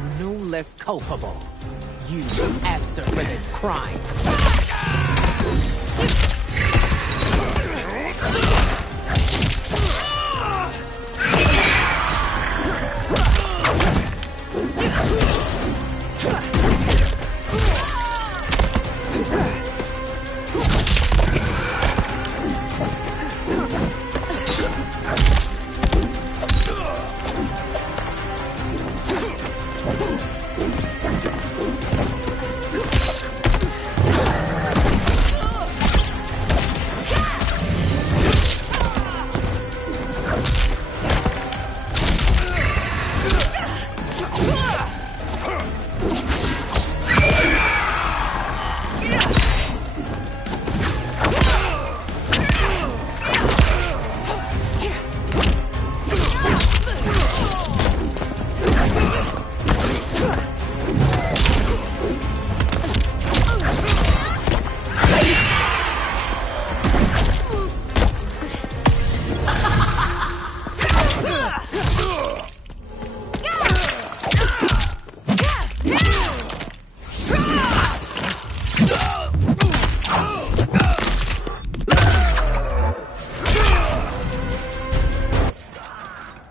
you no less culpable. You will answer for this crime.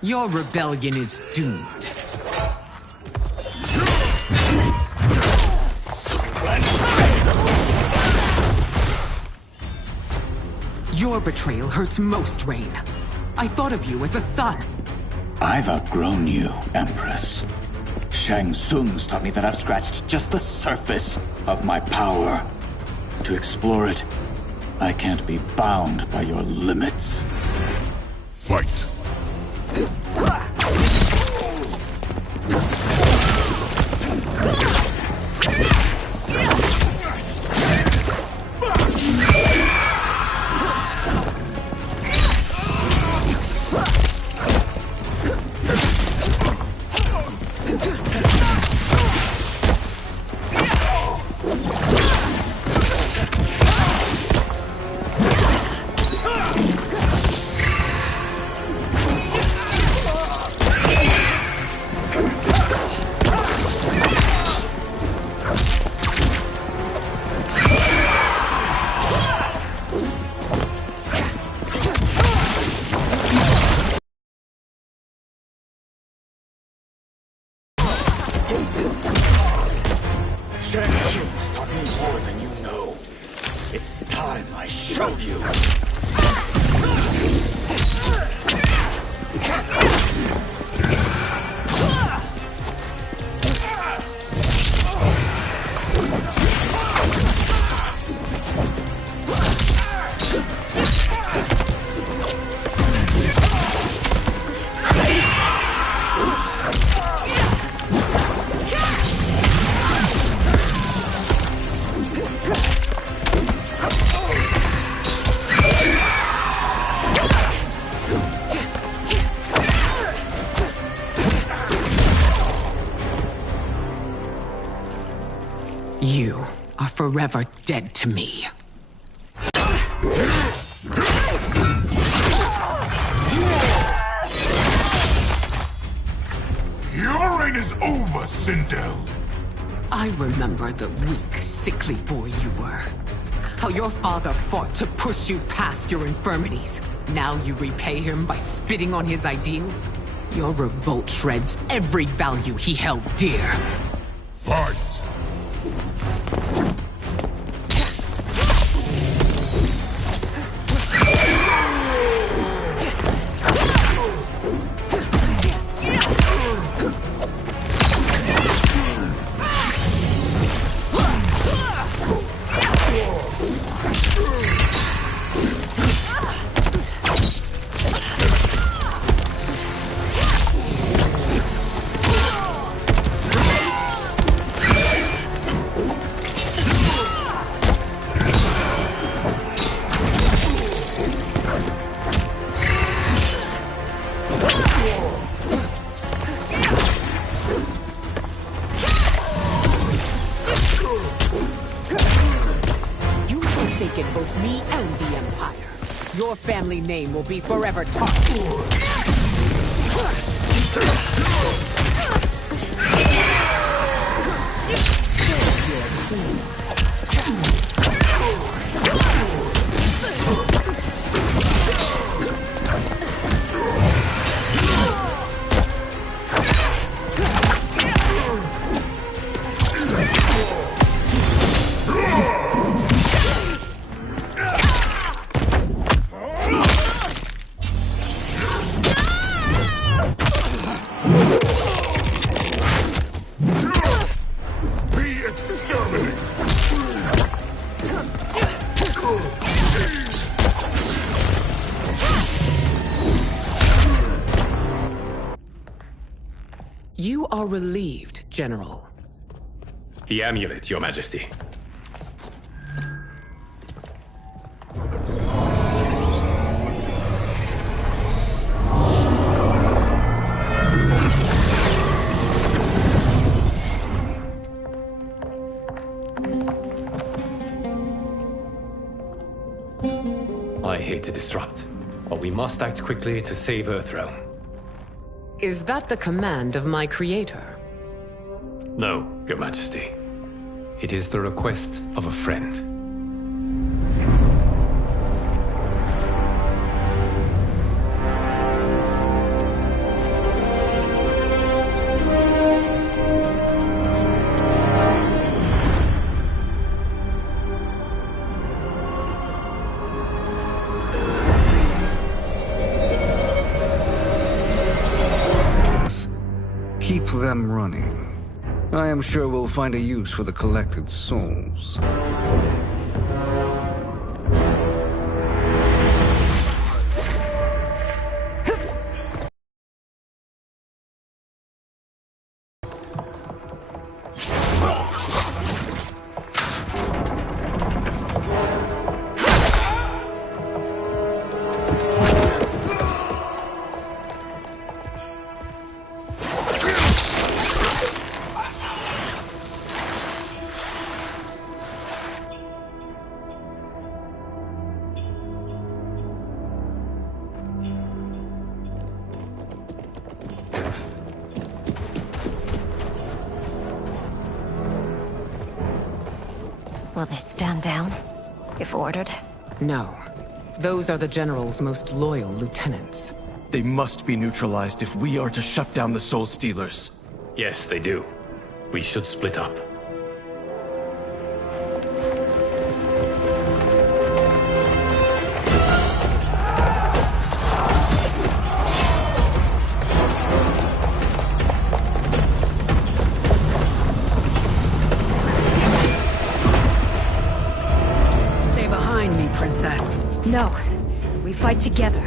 Your rebellion is doomed. Your betrayal hurts most, Rain. I thought of you as a son. I've outgrown you, Empress. Shang Tsung's taught me that I've scratched just the surface of my power. To explore it, I can't be bound by your limits. Fight! Shang Tsung's taught me more than you know. It's time I show you. You are forever dead to me. Your reign is over, Sindel! I remember the weak, sickly boy you were. How your father fought to push you past your infirmities. Now you repay him by spitting on his ideals? Your revolt shreds every value he held dear. Fight! Forsaken both me and the Empire. Your family name will be forever tarnished. You are relieved, General. The amulet, Your Majesty. I hate to disrupt, but we must act quickly to save Earthrealm. Is that the command of my creator? No, Your Majesty. It is the request of a friend. Keep them running. I am sure we'll find a use for the collected souls. Will they stand down, if ordered? No. Those are the General's most loyal lieutenants. They must be neutralized if we are to shut down the Soul Stealers. Yes, they do. We should split up. Stay behind me, Princess. No. We fight together.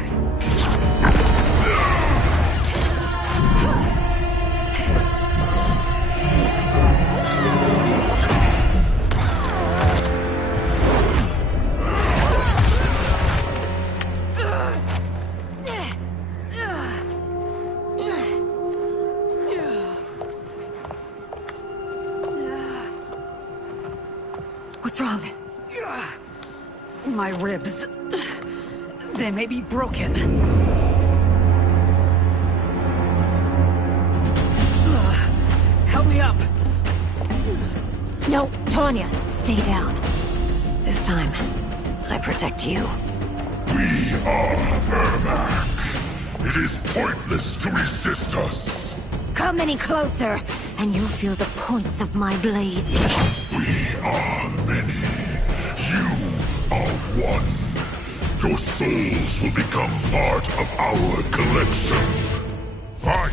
What's wrong? My ribs. They may be broken. Help me up. No, Tanya, stay down. This time, I protect you. We are Ermac. It is pointless to resist us. Come any closer, and you'll feel the points of my blades. We are many. You are one. Your souls will become part of our collection. Fight!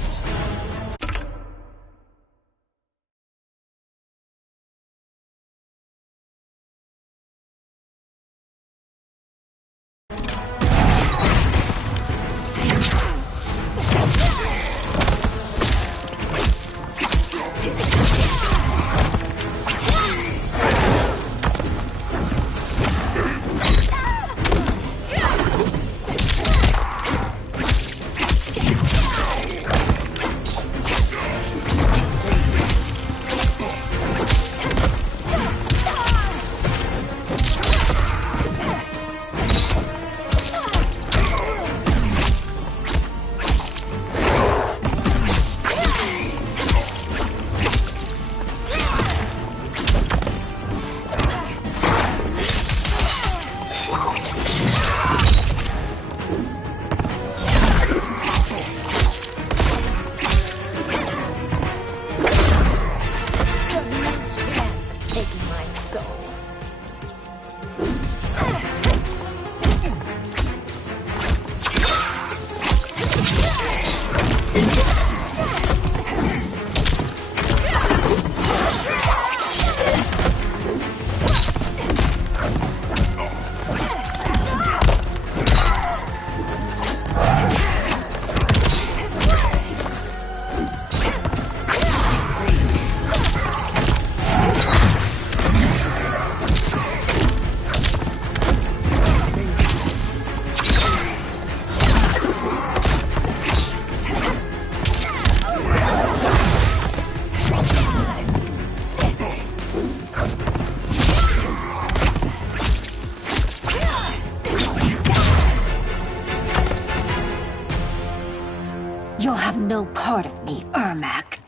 You'll have no part of me, Ermac.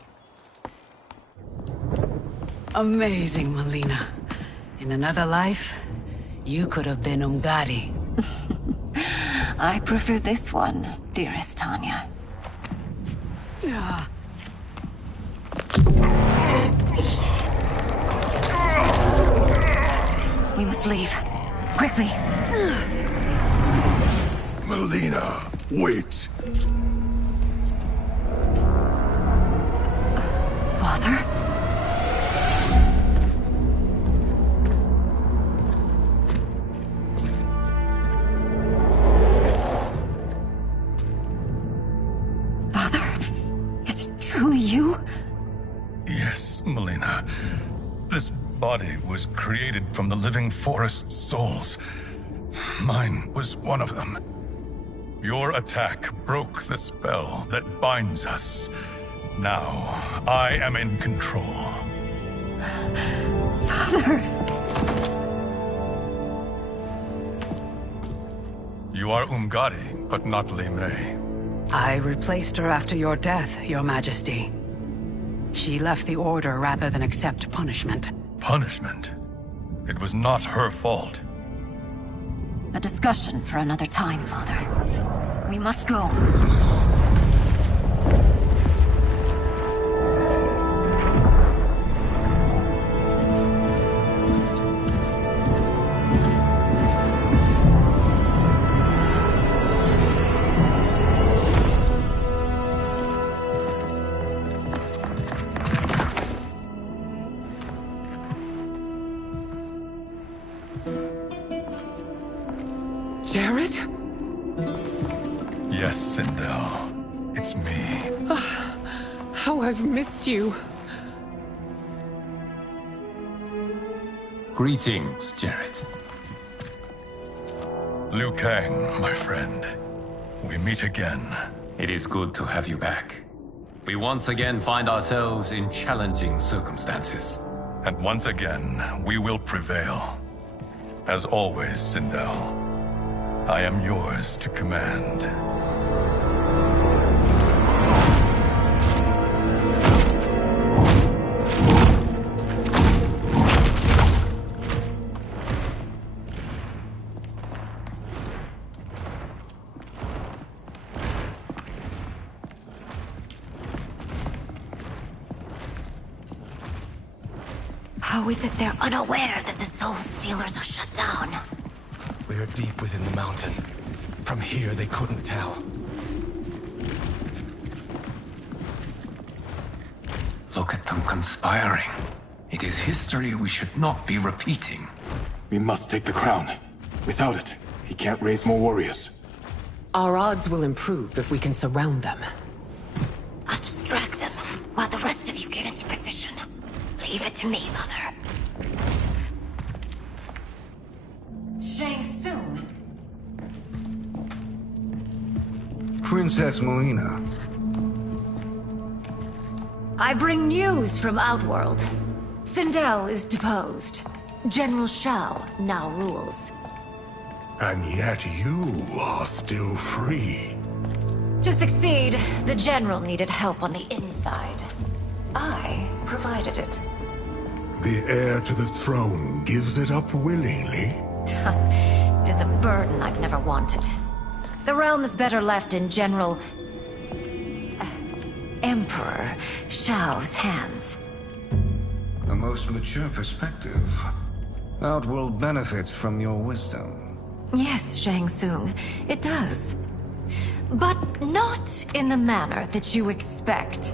Amazing, Melina. In another life, you could have been Umgadi. I prefer this one, dearest Tanya. We must leave. Quickly. Melina, wait. Father? Father? Is it truly you? Yes, Melina. This body was created from the living forest's souls. Mine was one of them. Your attack broke the spell that binds us. Now, I am in control. Father! You are Umgadi, but not Li Mei. I replaced her after your death, Your Majesty. She left the Order rather than accept punishment. Punishment? It was not her fault. A discussion for another time, Father. We must go. Jared? Yes, Sindel. It's me. How I've missed you. Greetings, Jared. Liu Kang, my friend. We meet again. It is good to have you back. We once again find ourselves in challenging circumstances. And once again, we will prevail. As always, Sindel, I am yours to command. How is it they're unaware that the Soul Stealers are shut down? We are deep within the mountain. From here, they couldn't tell. Look at them conspiring. It is history we should not be repeating. We must take the crown. Without it, he can't raise more warriors. Our odds will improve if we can surround them. I'll distract them while the rest of you get into position. Leave it to me, Mother. Shang Tsung. Princess Melina. I bring news from Outworld. Sindel is deposed. General Shao now rules. And yet you are still free. To succeed, the General needed help on the inside. I provided it. The heir to the throne gives it up willingly. It is a burden I've never wanted. The realm is better left in General... Emperor Shao's hands. A most mature perspective. Outworld benefits from your wisdom. Yes, Shang Tsung, it does. But not in the manner that you expect.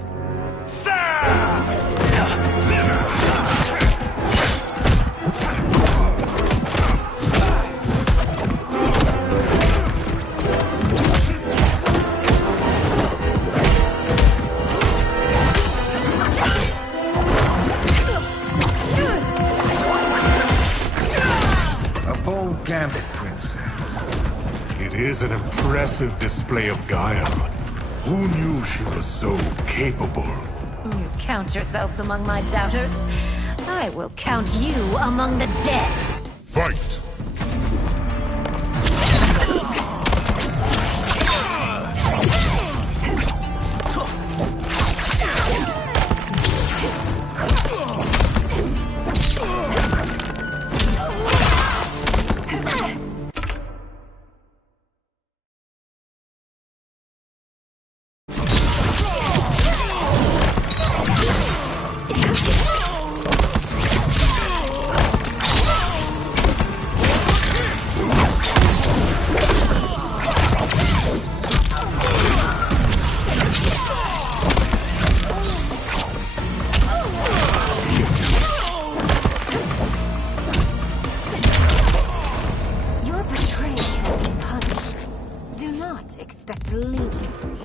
A bold gambit, Princess. It is an impressive display of guile. Who knew she was so capable? You count yourselves among my doubters. I will count you among the dead. Fight! Your betrayal will be punished. Do not expect leniency.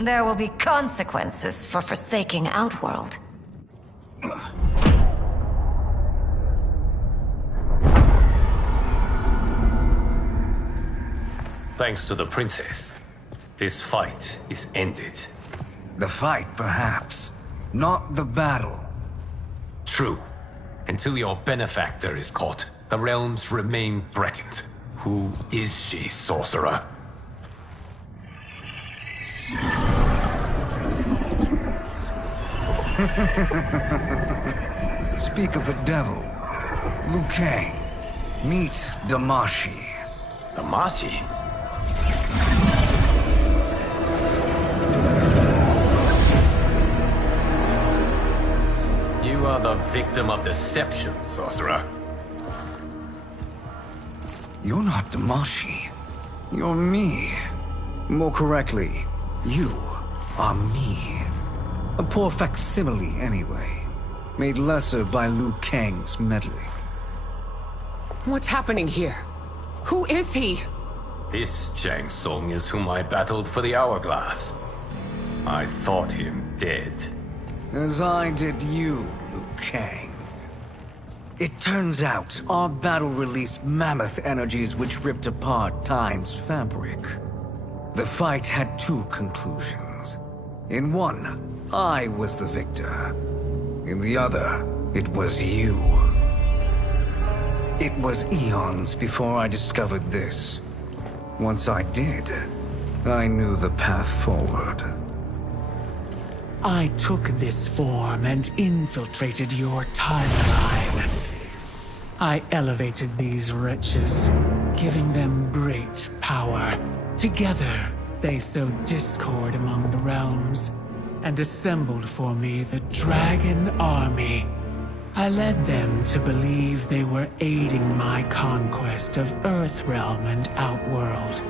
There will be consequences for forsaking Outworld. Thanks to the princess, this fight is ended. The fight, perhaps. Not the battle. True. Until your benefactor is caught, the realms remain threatened. Who is she, sorcerer? Speak of the devil. Liu Kang. Meet Damashi. Damashi? You are the victim of deception, sorcerer. You're not Damashi. You're me. More correctly, you are me. A poor facsimile, anyway. Made lesser by Liu Kang's meddling. What's happening here? Who is he? This Shang Tsung is whom I battled for the Hourglass. I thought him dead. As I did you, Liu Kang. It turns out our battle released mammoth energies which ripped apart time's fabric. The fight had two conclusions. In one, I was the victor. In the other, it was you. It was eons before I discovered this. Once I did, I knew the path forward. I took this form and infiltrated your timeline. I elevated these wretches, giving them great power. Together, they sowed discord among the realms, and assembled for me the Dragon Army. I led them to believe they were aiding my conquest of Earthrealm and Outworld.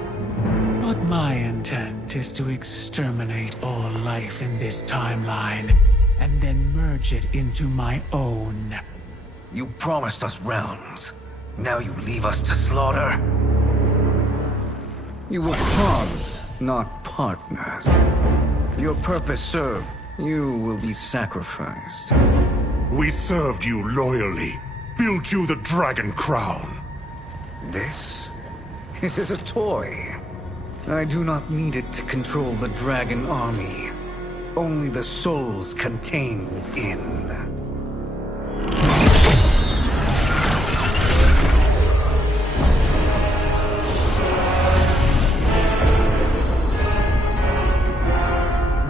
But my intent is to exterminate all life in this timeline, and then merge it into my own. You promised us realms. Now you leave us to slaughter? You were pawns, not partners. Your purpose served. You will be sacrificed. We served you loyally, built you the Dragon Crown. This is a toy. I do not need it to control the Dragon Army. Only the souls contained within.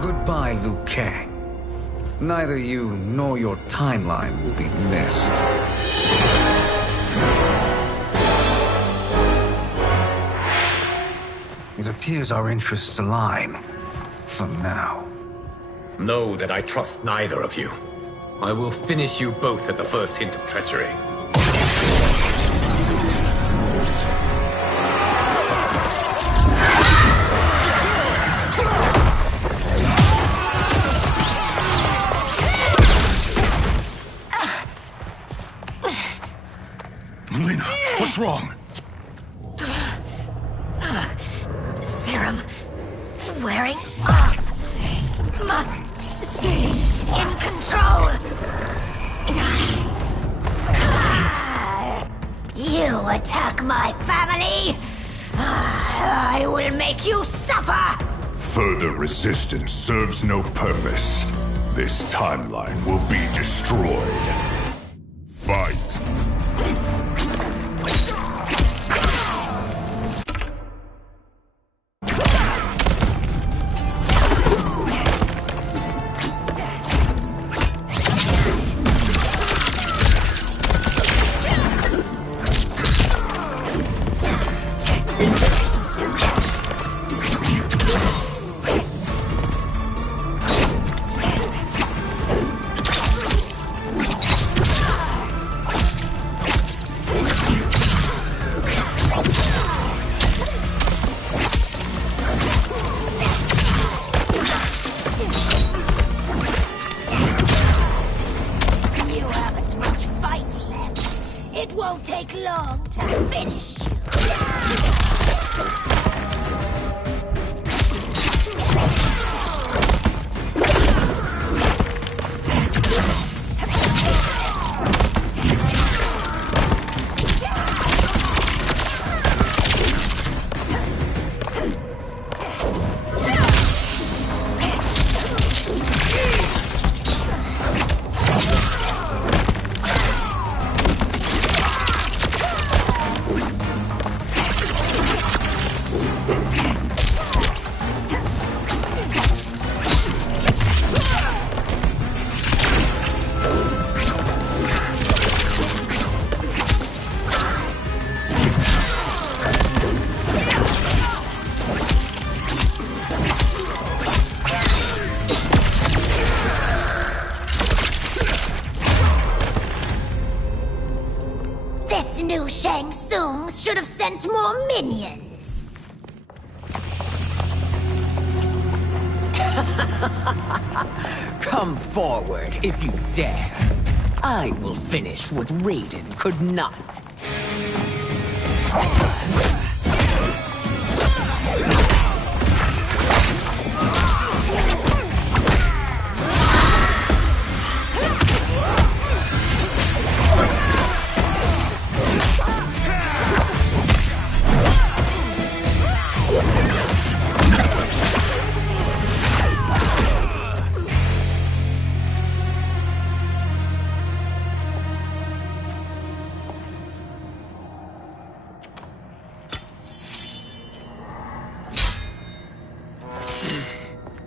Goodbye, Liu Kang. Neither you nor your timeline will be missed. It appears our interests align. For now. Know that I trust neither of you. I will finish you both at the first hint of treachery. Melina, what's wrong? Serum wearing off. Must stay in control. You attack my family. I will make you suffer. Further resistance serves no purpose. This timeline will be destroyed. Fight! Shang Tsung should have sent more minions. Come forward if you dare. I will finish what Raiden could not.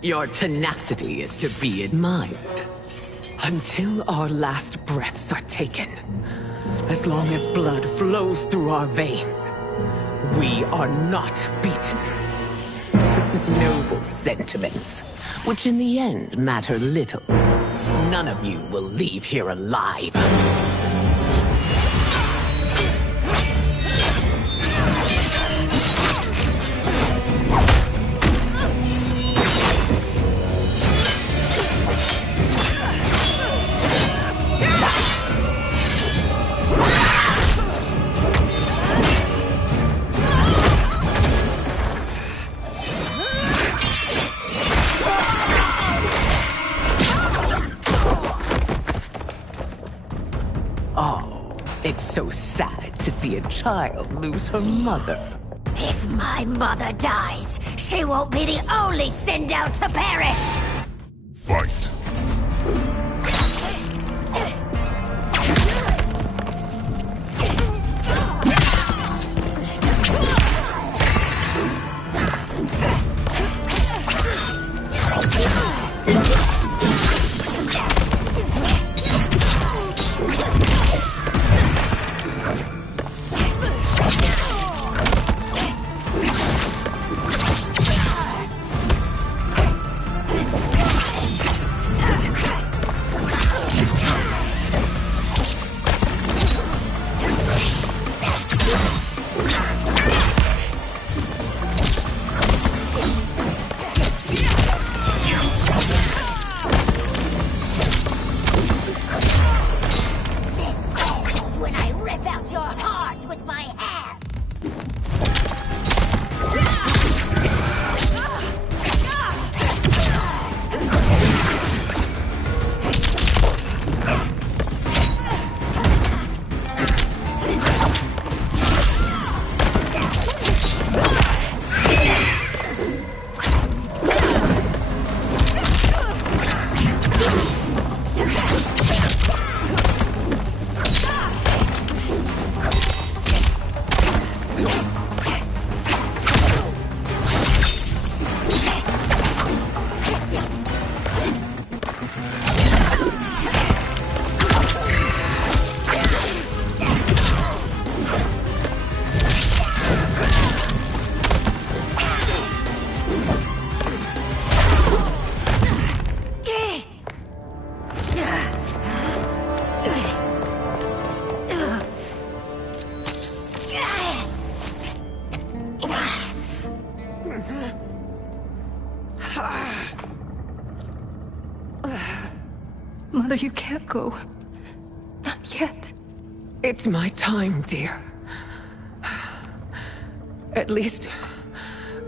Your tenacity is to be admired. Until our last breaths are taken, as long as blood flows through our veins, we are not beaten. Noble sentiments, which in the end matter little. None of you will leave here alive. Oh, it's so sad to see a child lose her mother. If my mother dies, she won't be the only Sindel to perish! Fight. Mother, you can't go. Not yet. It's my time, dear. At least,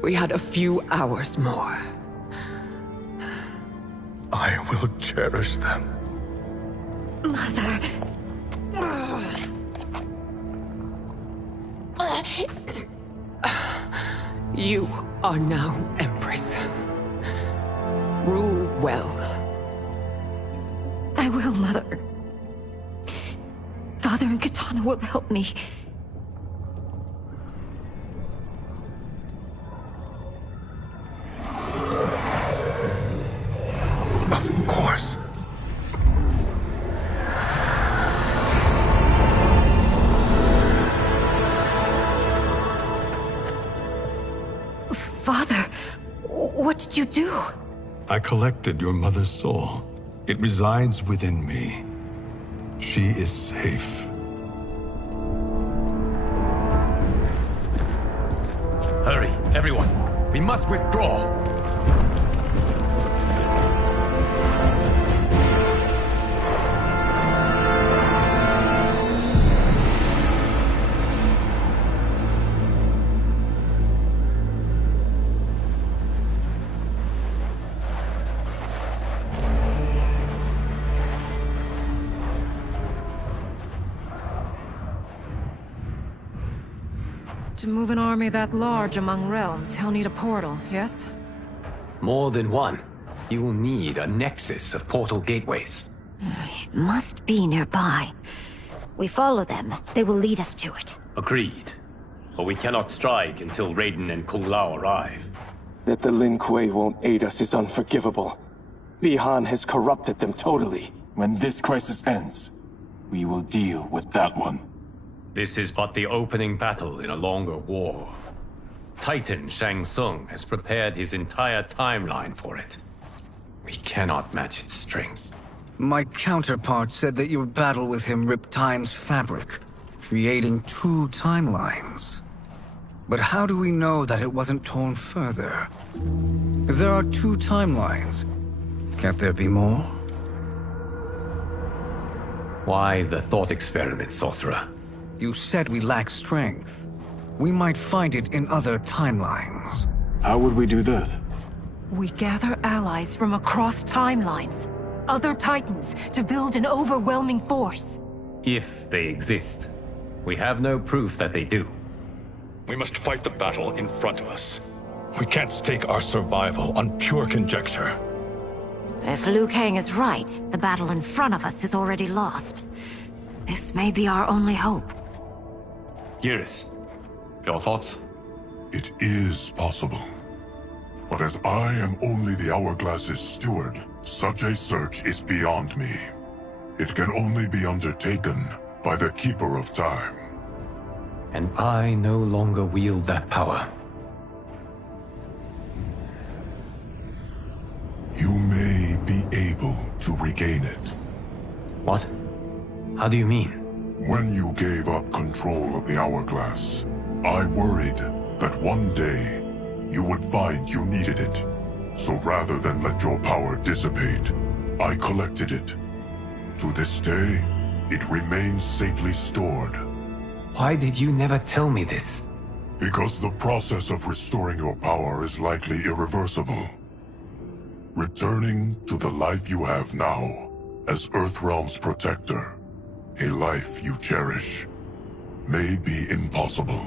we had a few hours more. I will cherish them. Mother... You are now Empress. Rule well. I will, Mother. Father and Katana will help me. Of course. Father, what did you do? I collected your mother's soul. It resides within me. She is safe. Hurry, everyone. We must withdraw. To move an army that large among realms, he'll need a portal, yes? More than one. You will need a nexus of portal gateways. It must be nearby. We follow them, they will lead us to it. Agreed. But we cannot strike until Raiden and Kung Lao arrive. That the Lin Kuei won't aid us is unforgivable. Bi-Han has corrupted them totally. When this crisis ends, we will deal with that one. This is but the opening battle in a longer war. Titan Shang Tsung has prepared his entire timeline for it. We cannot match its strength. My counterpart said that your battle with him ripped time's fabric, creating two timelines. But how do we know that it wasn't torn further? If there are two timelines, can't there be more? Why the thought experiment, Sorcerer? You said we lack strength. We might find it in other timelines. How would we do that? We gather allies from across timelines, other Titans, to build an overwhelming force. If they exist. We have no proof that they do. We must fight the battle in front of us. We can't stake our survival on pure conjecture. If Liu Kang is right, the battle in front of us is already lost. This may be our only hope. Geras, your thoughts? It is possible. But as I am only the Hourglass's steward, such a search is beyond me. It can only be undertaken by the Keeper of Time. And I no longer wield that power. You may be able to regain it. What? How do you mean? When you gave up control of the Hourglass, I worried that one day you would find you needed it. So rather than let your power dissipate, I collected it. To this day, it remains safely stored. Why did you never tell me this? Because the process of restoring your power is likely irreversible. Returning to the life you have now, as Earthrealm's protector, a life you cherish, may be impossible.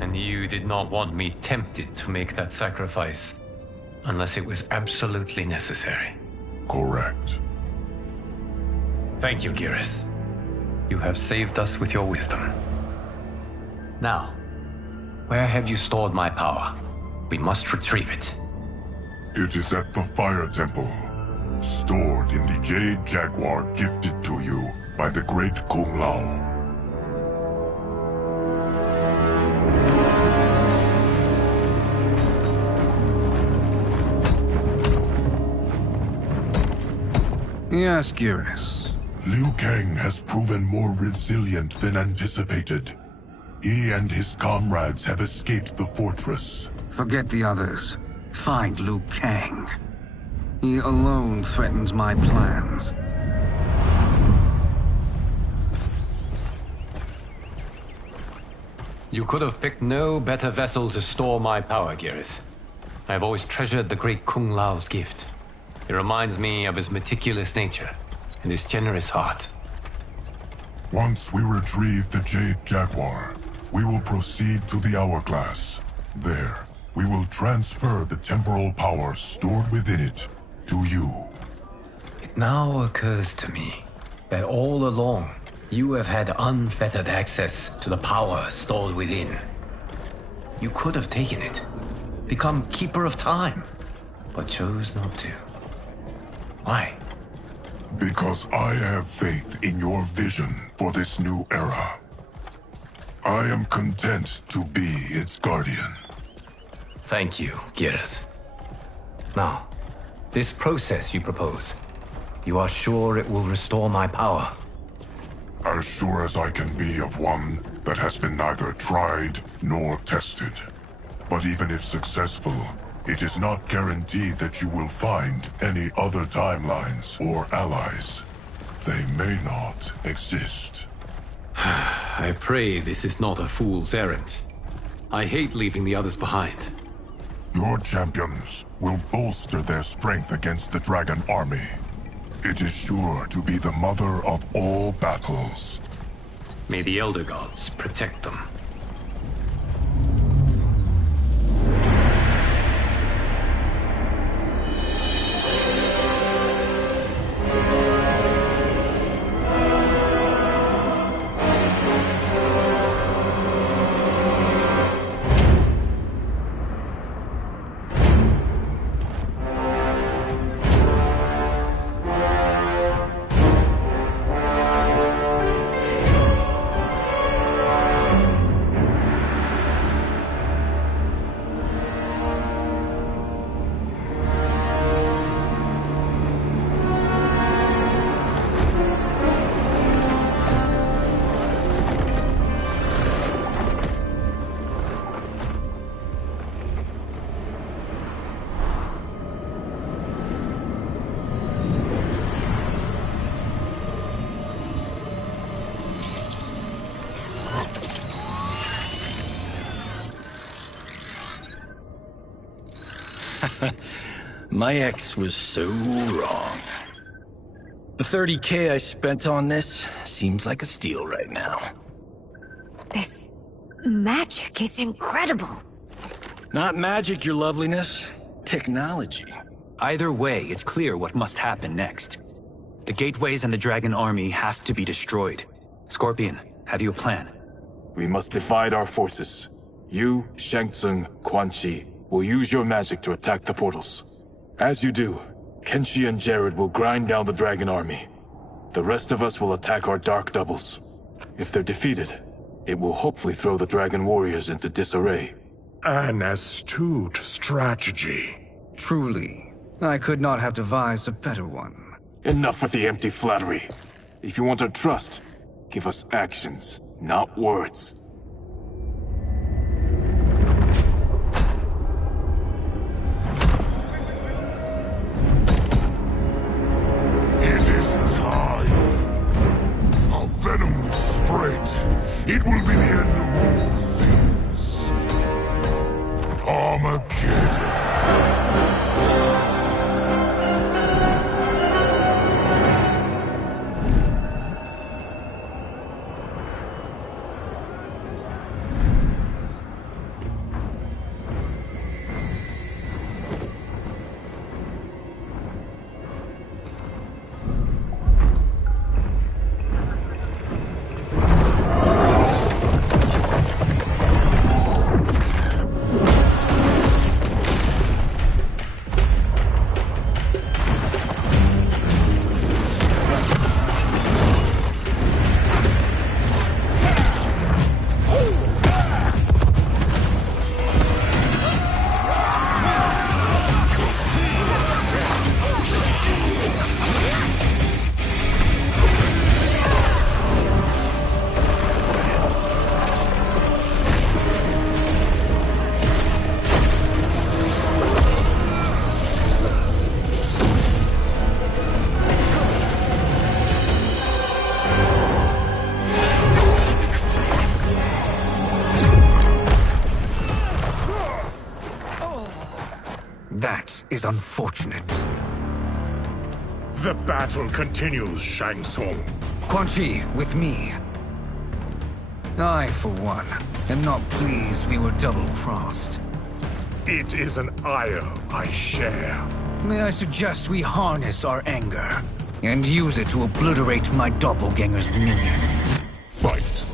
And you did not want me tempted to make that sacrifice, unless it was absolutely necessary. Correct. Thank you, Geras. You have saved us with your wisdom. Now, where have you stored my power? We must retrieve it. It is at the Fire Temple, stored in the Jade Jaguar gifted to you by the great Kung Lao. Yes, Geras. Liu Kang has proven more resilient than anticipated. He and his comrades have escaped the fortress. Forget the others. Find Liu Kang. He alone threatens my plans. You could have picked no better vessel to store my power, Geras. I have always treasured the great Kung Lao's gift. It reminds me of his meticulous nature and his generous heart. Once we retrieve the Jade Jaguar, we will proceed to the Hourglass. There, we will transfer the temporal power stored within it to you. It now occurs to me that all along, you have had unfettered access to the power stored within. You could have taken it, become Keeper of Time, but chose not to. Why? Because I have faith in your vision for this new era. I am content to be its guardian. Thank you, Geras. Now, this process you propose, you are sure it will restore my power? As sure as I can be of one that has been neither tried nor tested. But even if successful, it is not guaranteed that you will find any other timelines or allies. They may not exist. I pray this is not a fool's errand. I hate leaving the others behind. Your champions will bolster their strength against the Dragon Army. It is sure to be the mother of all battles. May the Elder Gods protect them. My ex was so wrong. The 30K I spent on this seems like a steal right now. This magic is incredible. Not magic, your loveliness. Technology. Either way, it's clear what must happen next. The gateways and the Dragon Army have to be destroyed. Scorpion, have you a plan? We must divide our forces. You, Shang Tsung, Quan Chi will use your magic to attack the portals. As you do, Kenshi and Jared will grind down the Dragon Army. The rest of us will attack our dark doubles. If they're defeated, it will hopefully throw the Dragon Warriors into disarray. An astute strategy. Truly, I could not have devised a better one. Enough with the empty flattery. If you want our trust, give us actions, not words. It is time. Our venom will spread. It will be the end of all things. Armageddon. That is unfortunate. The battle continues, Shang Tsung. Quan Chi, with me. I, for one, am not pleased we were double-crossed. It is an ire I share. May I suggest we harness our anger and use it to obliterate my doppelganger's minions? Fight.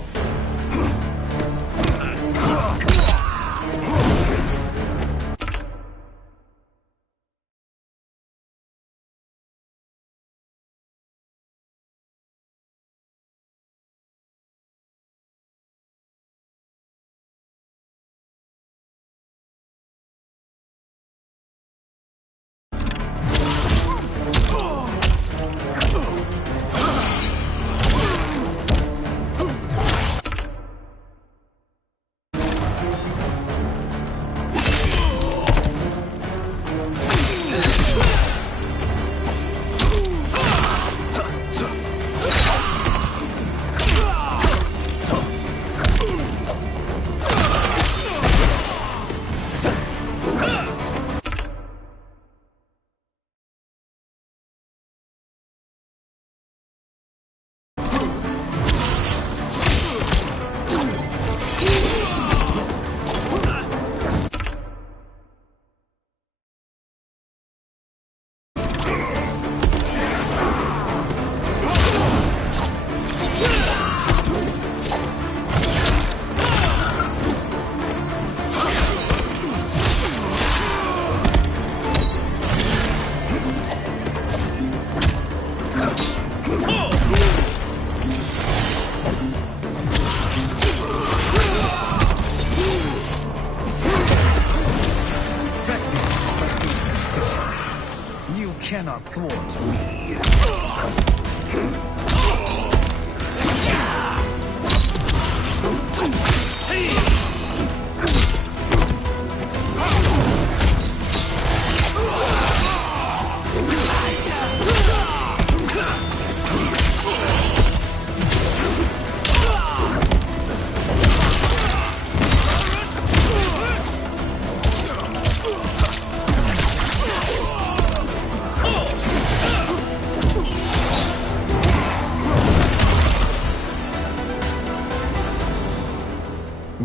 Cannot thwart me.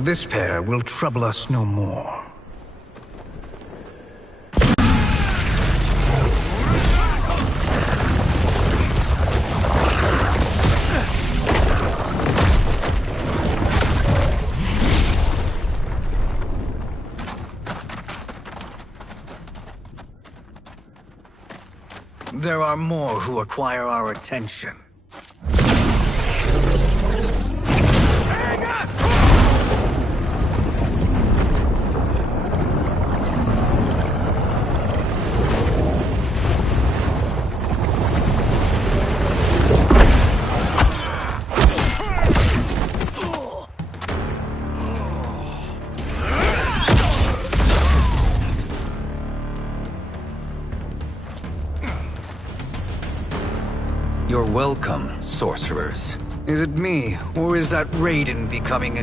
This pair will trouble us no more. There are more who acquire our attention. You're welcome, sorcerers. Is it me, or is that Raiden becoming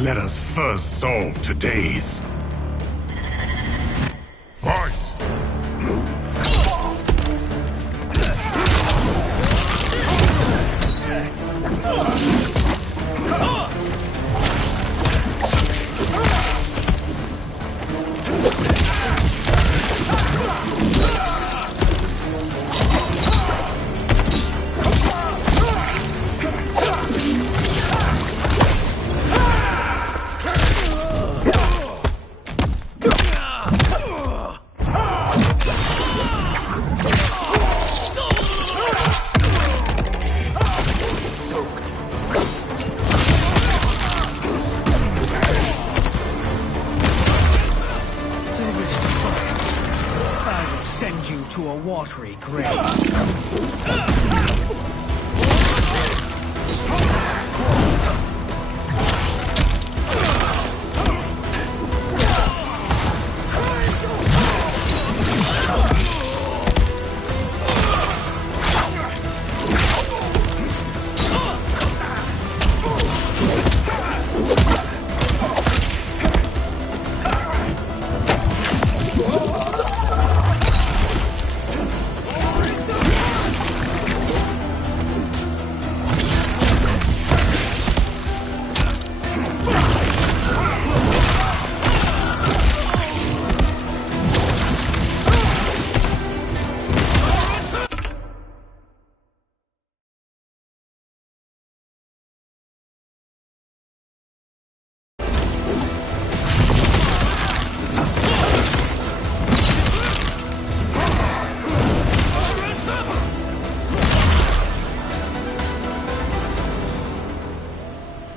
Let us first solve today's. Fight! to a watery grave.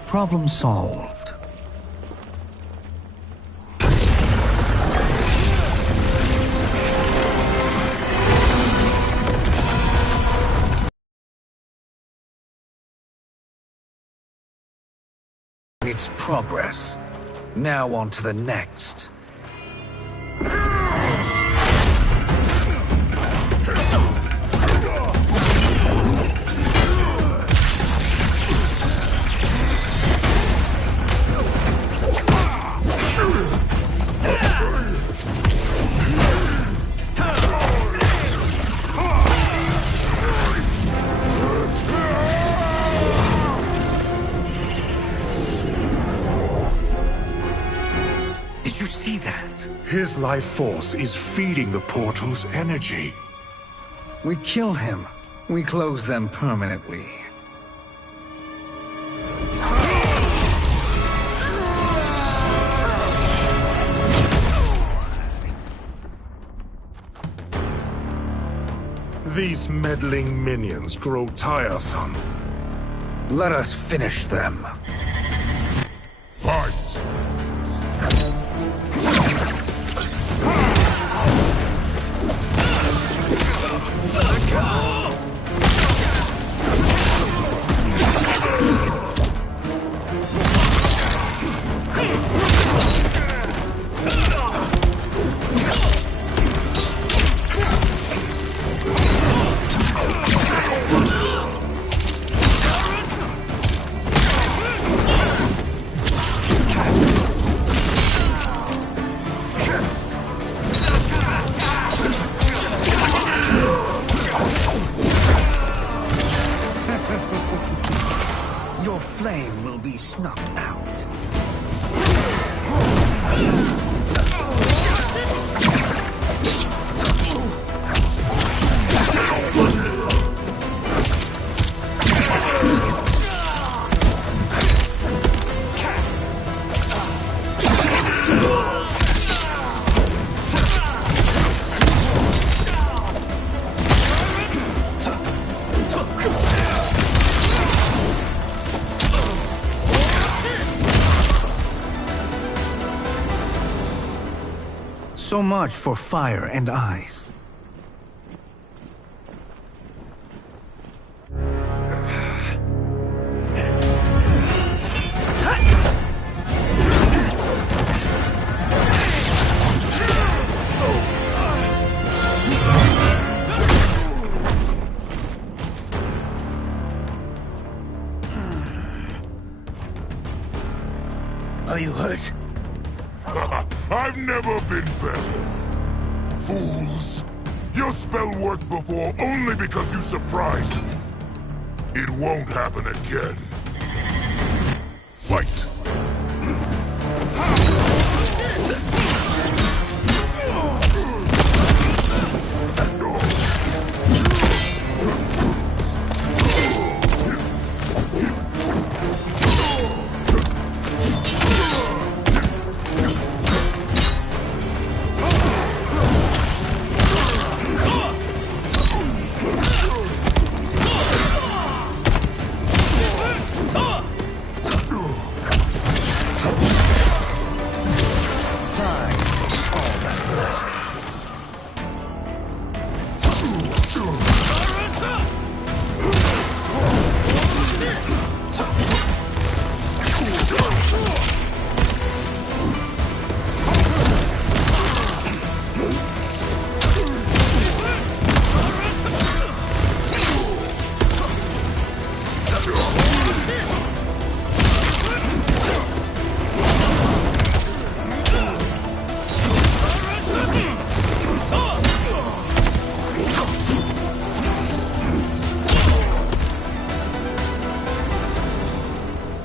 Problem solved. It's progress. Now on to the next. His life force is feeding the portal's energy. We kill him. We close them permanently. These meddling minions grow tiresome. Let us finish them. Fight! your flame will be snuffed out. So much for fire and ice. Are you hurt? I've never been better. Fools. Your spell worked before only because you surprised me. It won't happen again. Fight.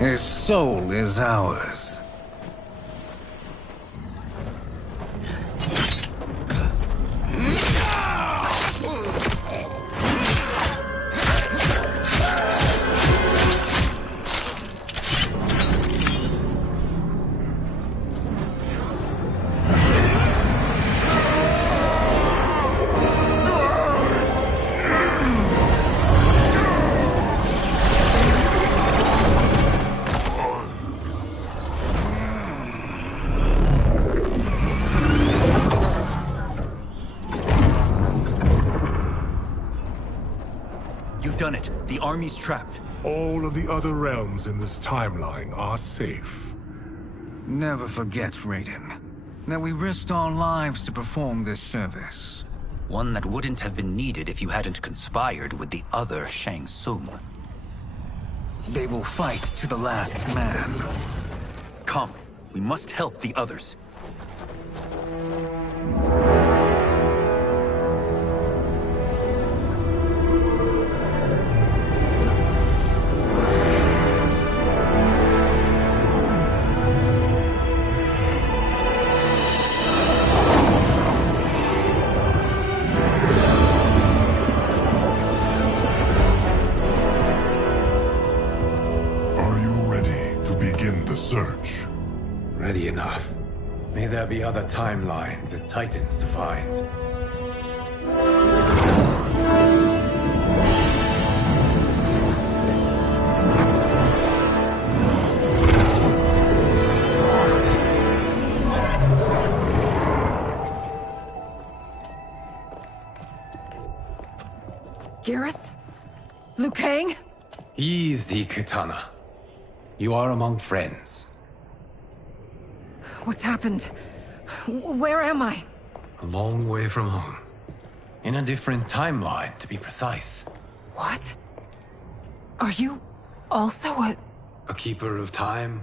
His soul is ours. Done it. The army's trapped. All of the other realms in this timeline are safe. Never forget, Raiden, that we risked our lives to perform this service. One that wouldn't have been needed if you hadn't conspired with the other Shang Tsung. They will fight to the last man. Come, we must help the others. Search. Ready enough. May there be other timelines and titans to find. Garrus? Liu Kang? Easy, Kitana. You are among friends. What's happened? Where am I? A long way from home. In a different timeline, to be precise. What? Are you also a... A keeper of time?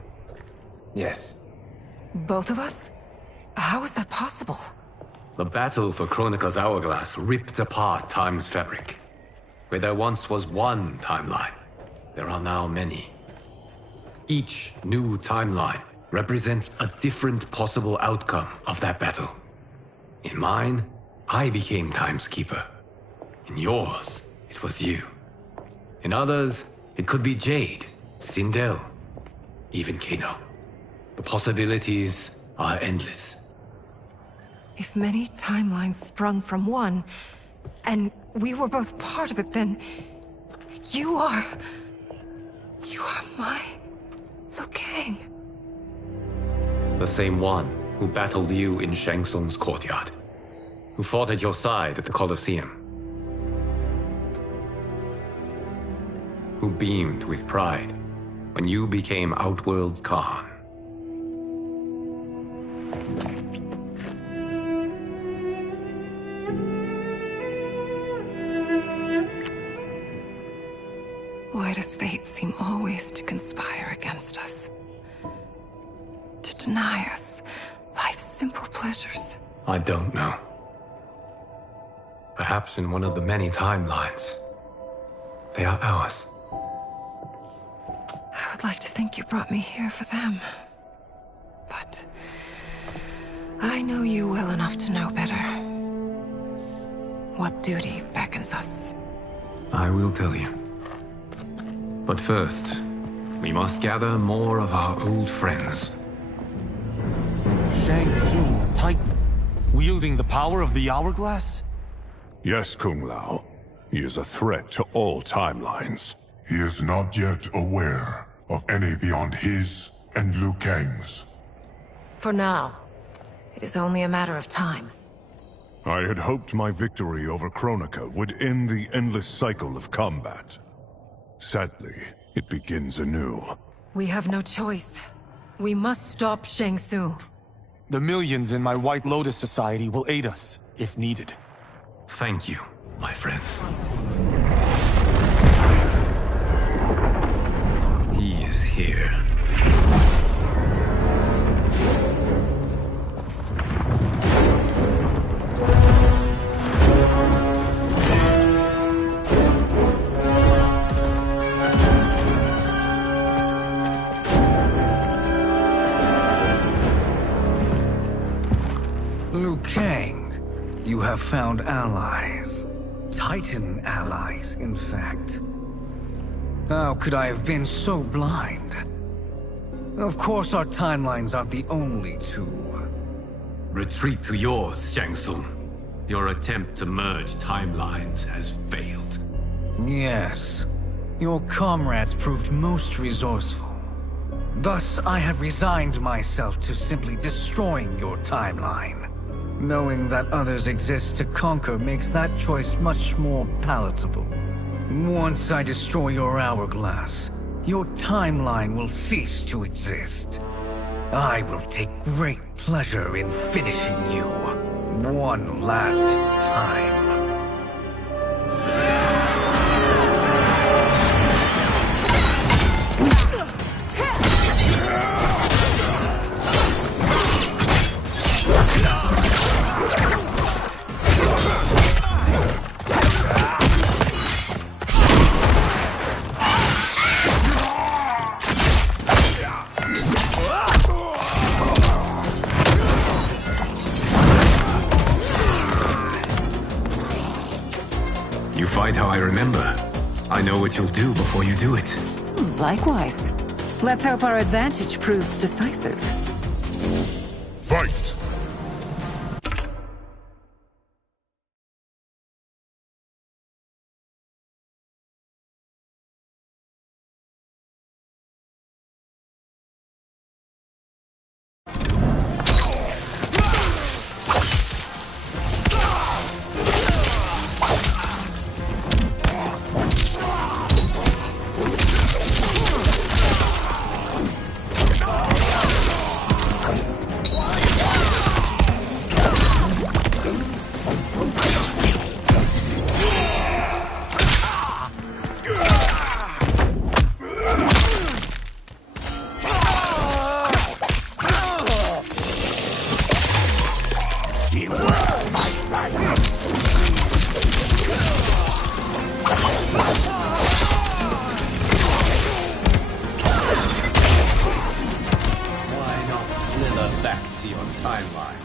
Yes. Both of us? How is that possible? The battle for Chronica's Hourglass ripped apart time's fabric. Where there once was one timeline, there are now many. Each new timeline represents a different possible outcome of that battle. In mine, I became Time's Keeper. In yours, it was you. In others, it could be Jade, Sindel, even Kano. The possibilities are endless. If many timelines sprung from one, and we were both part of it, then you are my Liu Kang. The same one who battled you in Shang Tsung's courtyard, who fought at your side at the Colosseum, who beamed with pride when you became Outworld's Khan. Why does fate seem always to conspire against us? To deny us life's simple pleasures? I don't know. Perhaps in one of the many timelines, they are ours. I would like to think you brought me here for them. But I know you well enough to know better. What duty beckons us? I will tell you. But first, we must gather more of our old friends. Shang Tsung, Titan, wielding the power of the Hourglass? Yes, Kung Lao. He is a threat to all timelines. He is not yet aware of any beyond his and Liu Kang's. For now, it is only a matter of time. I had hoped my victory over Kronika would end the endless cycle of combat. Sadly, it begins anew. We have no choice. We must stop Shang Tsung. The millions in my White Lotus Society will aid us, if needed. Thank you, my friends. He is here. Liu Kang, you have found allies. Titan allies, in fact. How could I have been so blind? Of course our timelines aren't the only two. Retreat to yours, Shang Tsung. Your attempt to merge timelines has failed. Yes. Your comrades proved most resourceful. Thus, I have resigned myself to simply destroying your timeline. Knowing that others exist to conquer makes that choice much more palatable. Once I destroy your hourglass, your timeline will cease to exist. I will take great pleasure in finishing you one last time. How I remember. I know what you'll do before you do it. Likewise. Let's hope our advantage proves decisive. Fight! timeline.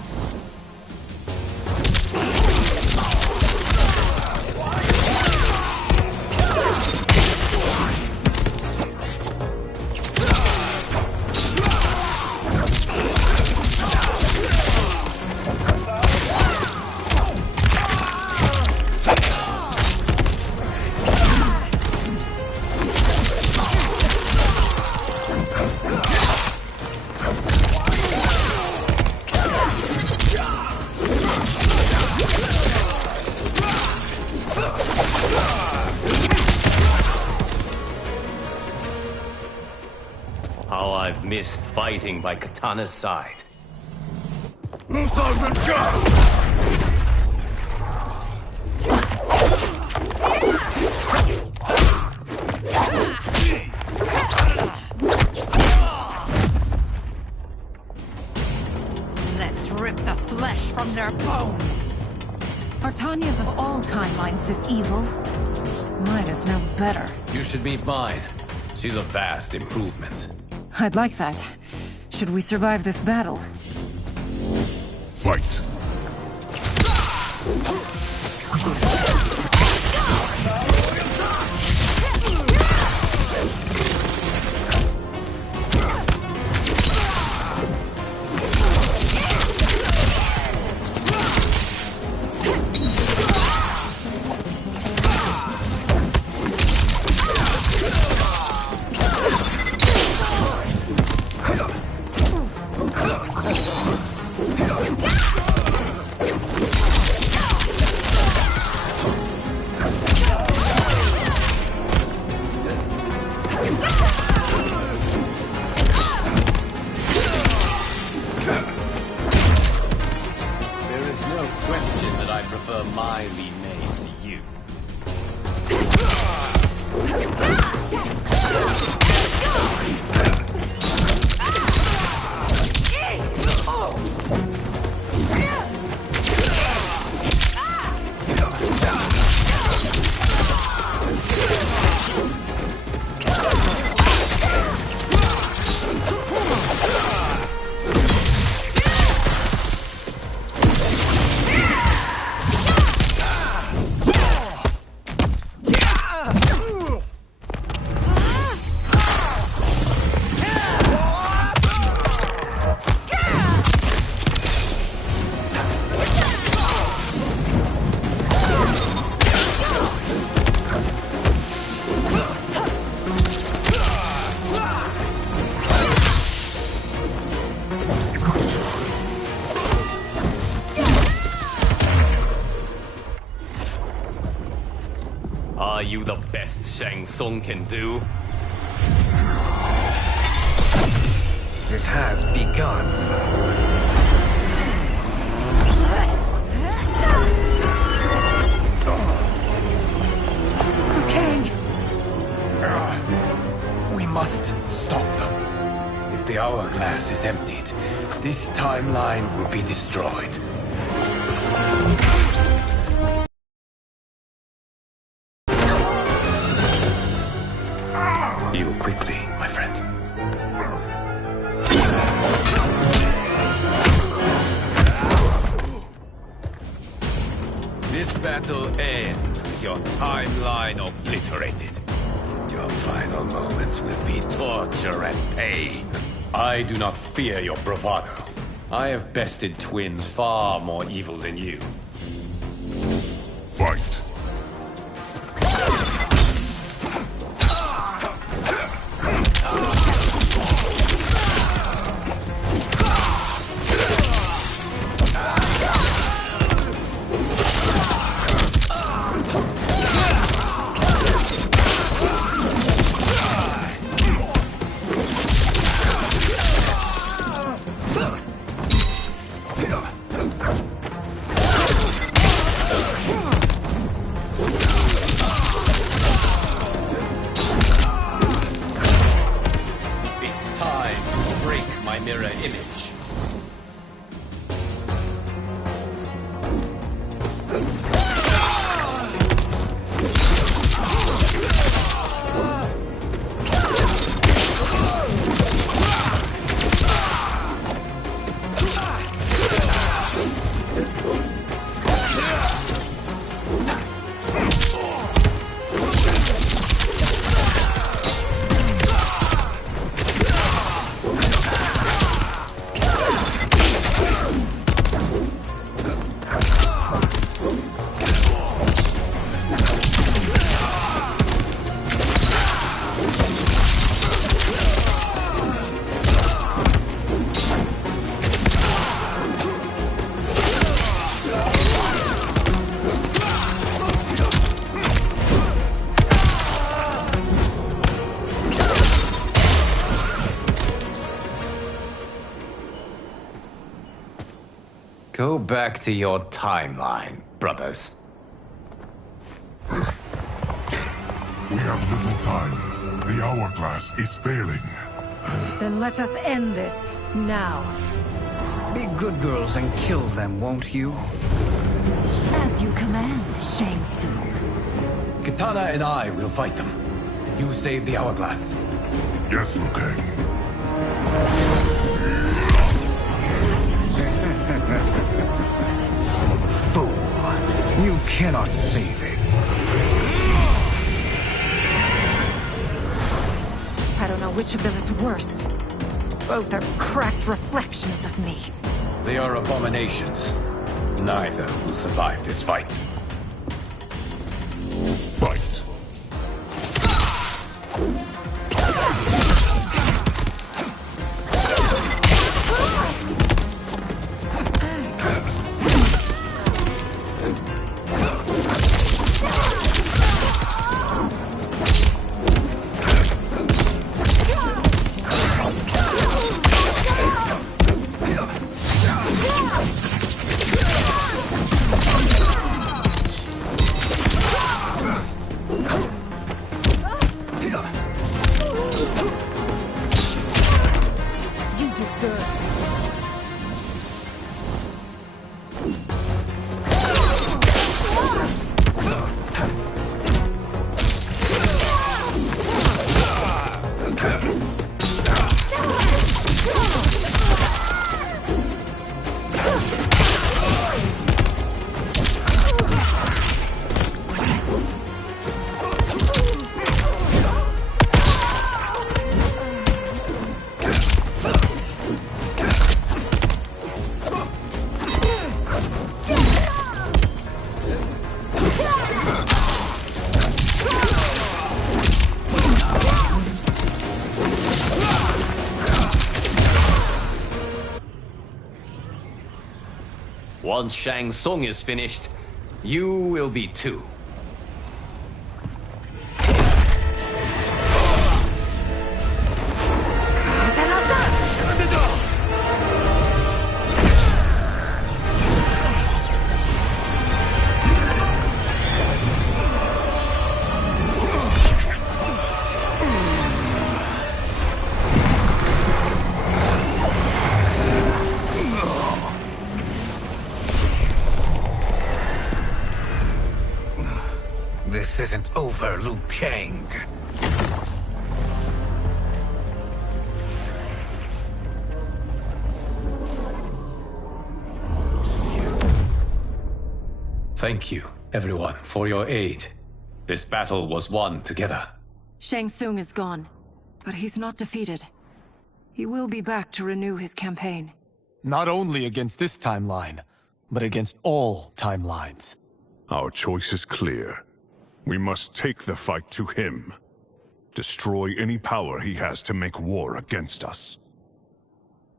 How I've missed fighting by Katana's side. Let's rip the flesh from their bones. Are Tanya's of all timelines this evil? Mine is no better. You should meet mine. She's a vast improvement. I'd like that. Should we survive this battle? Fight! Are you the best Shang Tsung can do? It has begun. We must stop them. If the hourglass is emptied, this timeline will be destroyed. Heal quickly, my friend. This battle ends with your timeline obliterated. Your final moments will be torture and pain. I do not fear your bravado. I have bested twins far more evil than you. Fight! mirror image. Go back to your timeline, brothers. We have little time. The hourglass is failing. Then let us end this, now. Be good girls and kill them, won't you? As you command, Shang Tsung. Katana and I will fight them. You save the hourglass. Yes, Liu Kang. Fool. You cannot save it. I don't know which of them is worse. Both are cracked reflections of me. They are abominations. Neither will survive this fight. Fight. Once Shang Tsung is finished, you will be too. This isn't over, Liu Kang. Thank you, everyone, for your aid. This battle was won together. Shang Tsung is gone, but he's not defeated. He will be back to renew his campaign. Not only against this timeline, but against all timelines. Our choice is clear. We must take the fight to him. Destroy any power he has to make war against us.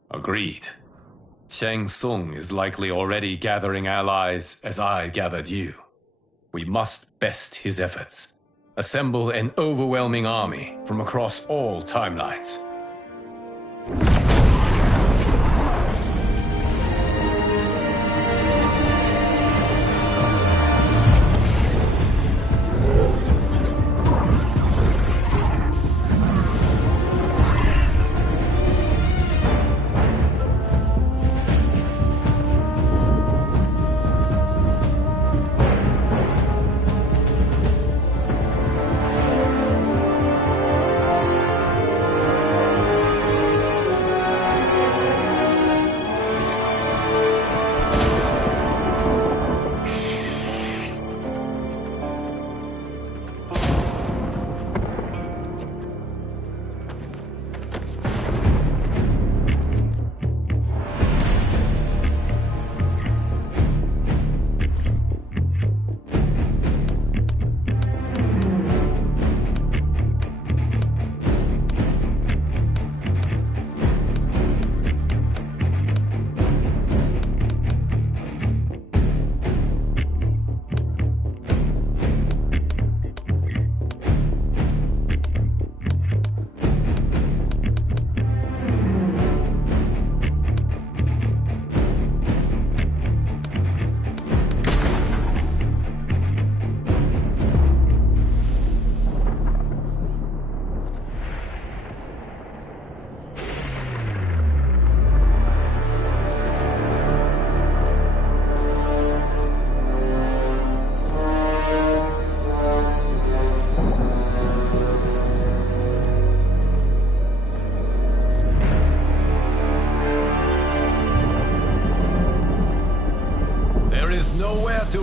Agreed. Shang Tsung is likely already gathering allies as I gathered you. We must best his efforts. Assemble an overwhelming army from across all timelines.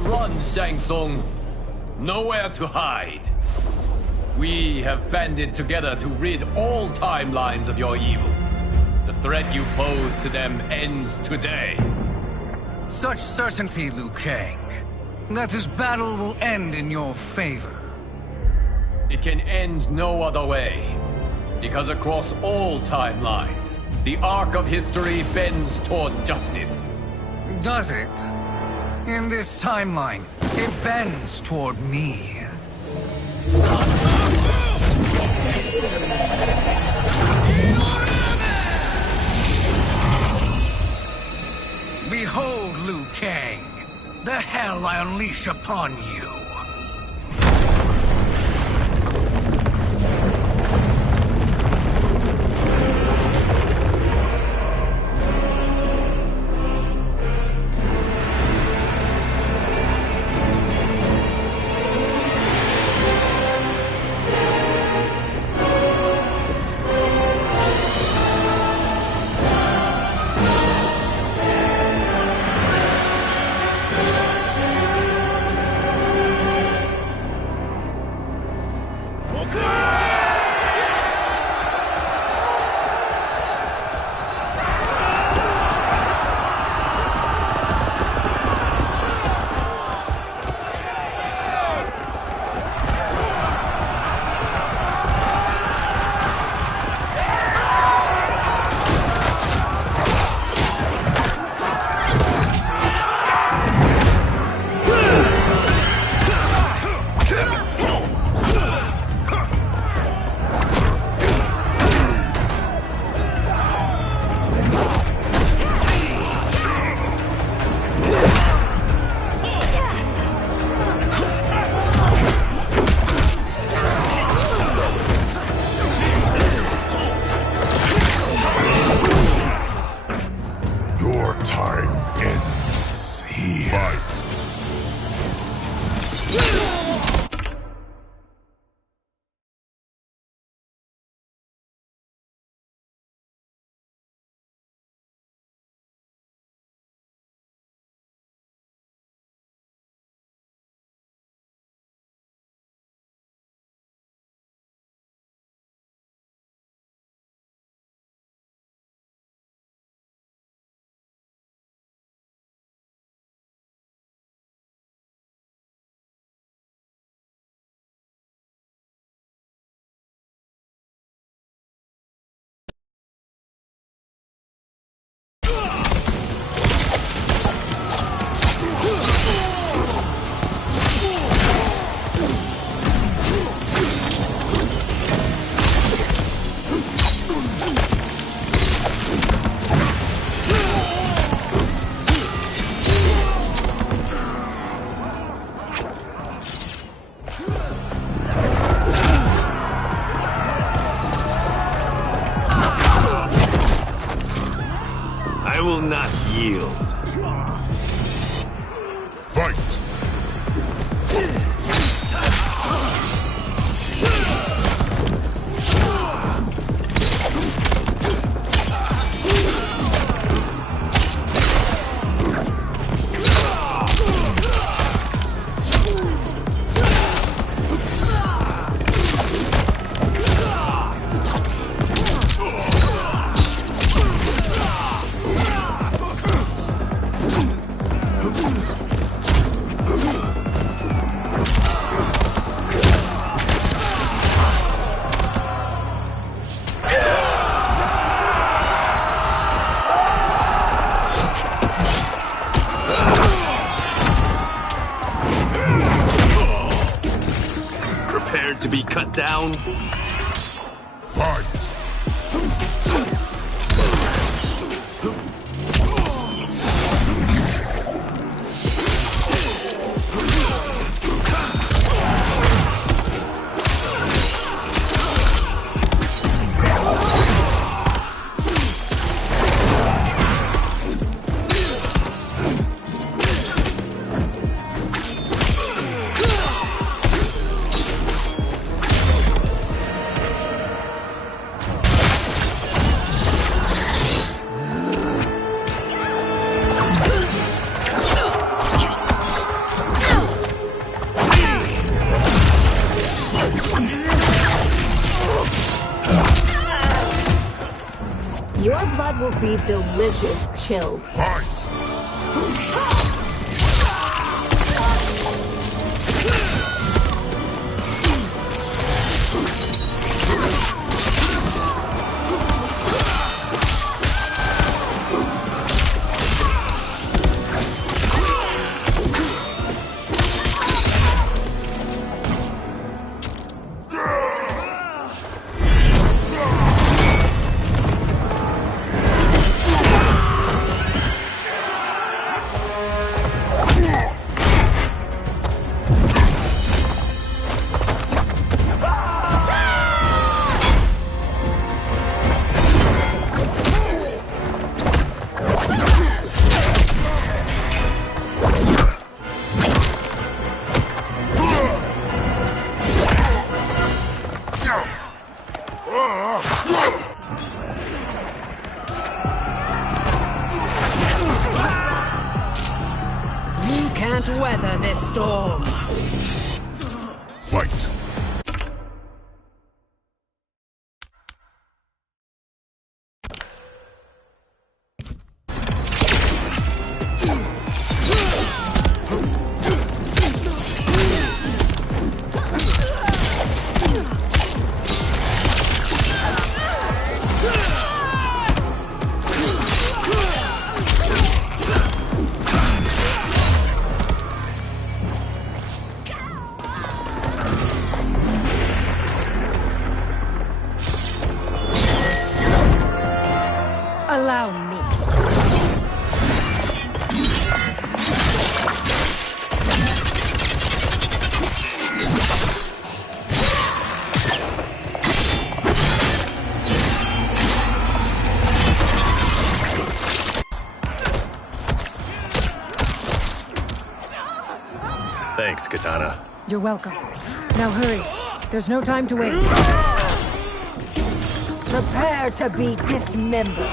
run, Shang Tsung. Nowhere to hide. We have banded together to rid all timelines of your evil. The threat you pose to them ends today. Such certainty, Liu Kang, that this battle will end in your favor. It can end no other way. Because across all timelines, the arc of history bends toward justice. Does it? In this timeline, it bends toward me. Behold, Liu Kang, the hell I unleash upon you. will not yield. Fight! Prepared to be cut down? Fight! Your blood will be delicious chilled. You can't weather this storm. Fight. Allow me. Thanks, Katana. You're welcome. Now hurry. There's no time to waste. Prepare to be dismembered.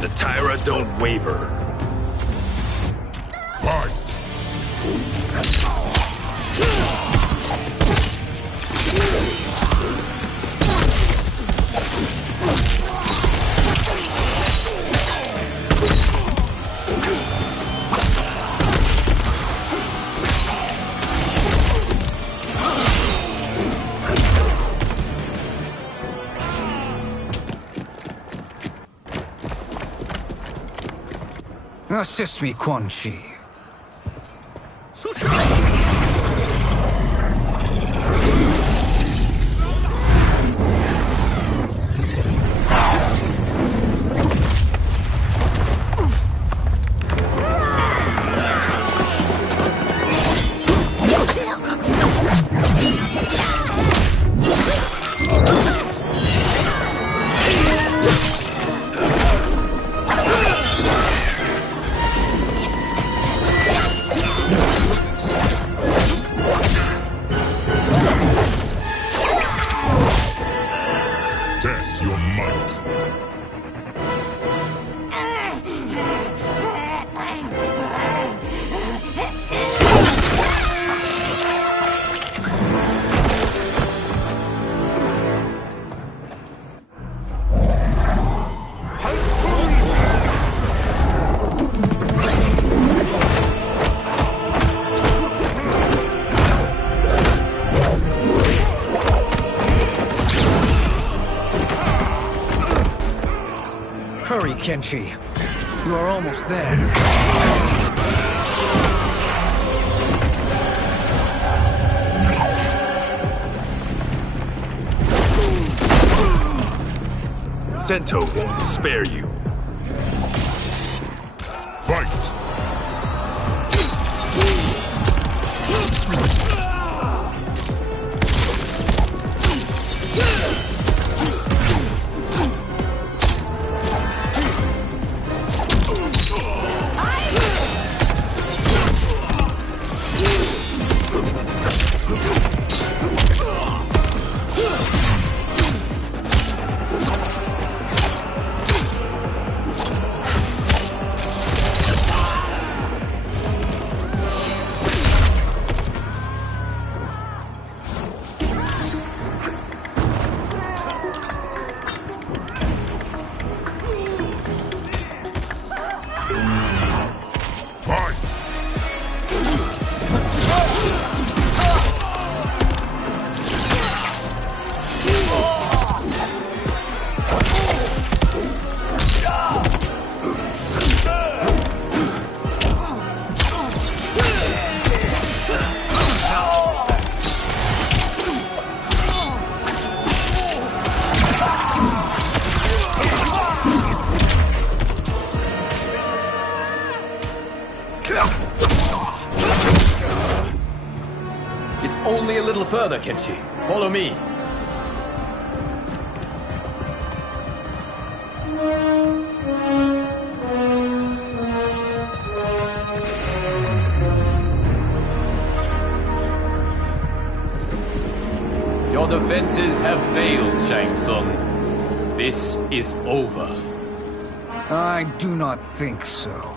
The Tyra don't waver. Assist me, Quan Chi. Test your might. Hurry, Kenshi. You are almost there. Sento won't spare you. Fight! Only a little further, Kenshi. Follow me. Your defenses have failed, Shang Tsung. This is over. I do not think so.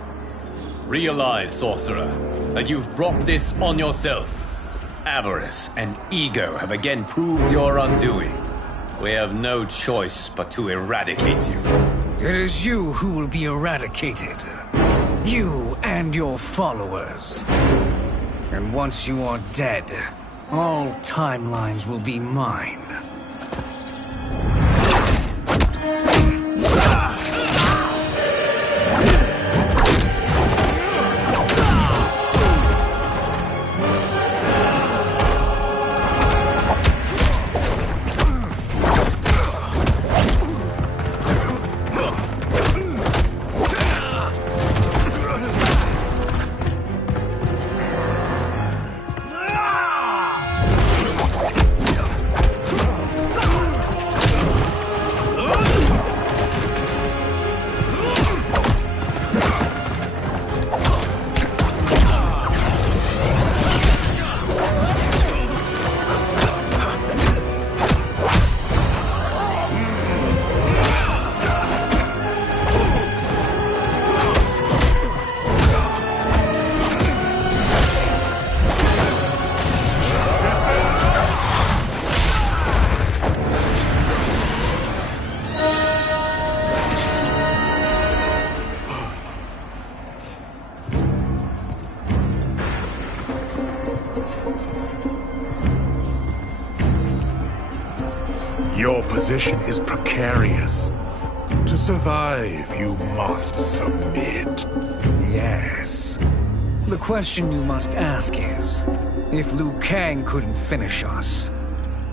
Realize, sorcerer, that you've brought this on yourself. Avarice and ego have again proved your undoing. We have no choice but to eradicate you. It is you who will be eradicated. You and your followers. And once you are dead, all timelines will be mine. Your position is precarious. To survive, you must submit. Yes. The question you must ask is, if Liu Kang couldn't finish us,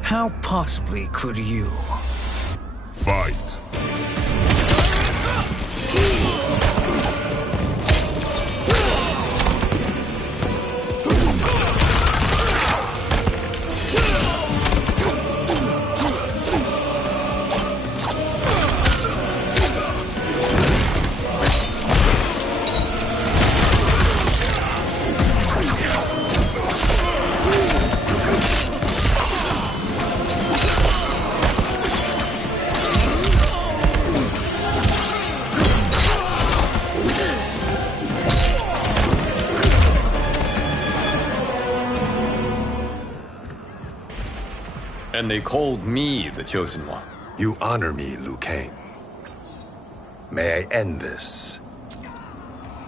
how possibly could you? Fight. And they called me the Chosen One. You honor me, Liu Kang. May I end this?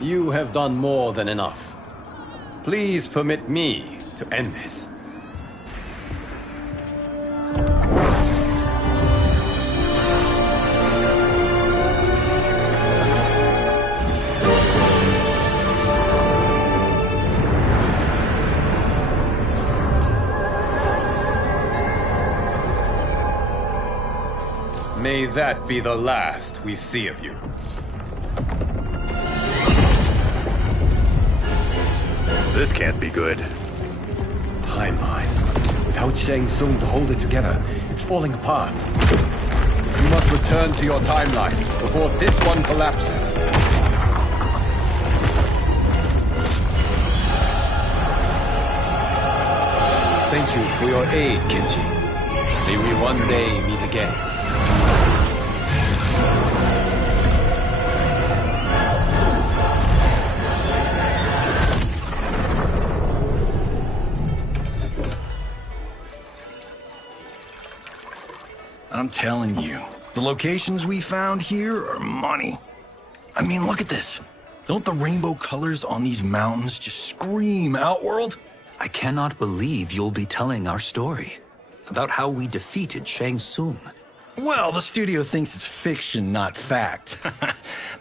You have done more than enough. Please permit me to end this. May that be the last we see of you. This can't be good. Timeline. Without Shang Tsung to hold it together, it's falling apart. You must return to your timeline before this one collapses. Thank you for your aid, Kenshi. May we one day meet again. I'm telling you, the locations we found here are money. I mean, look at this. Don't the rainbow colors on these mountains just scream Outworld? I cannot believe you'll be telling our story about how we defeated Shang Tsung. Well, the studio thinks it's fiction, not fact.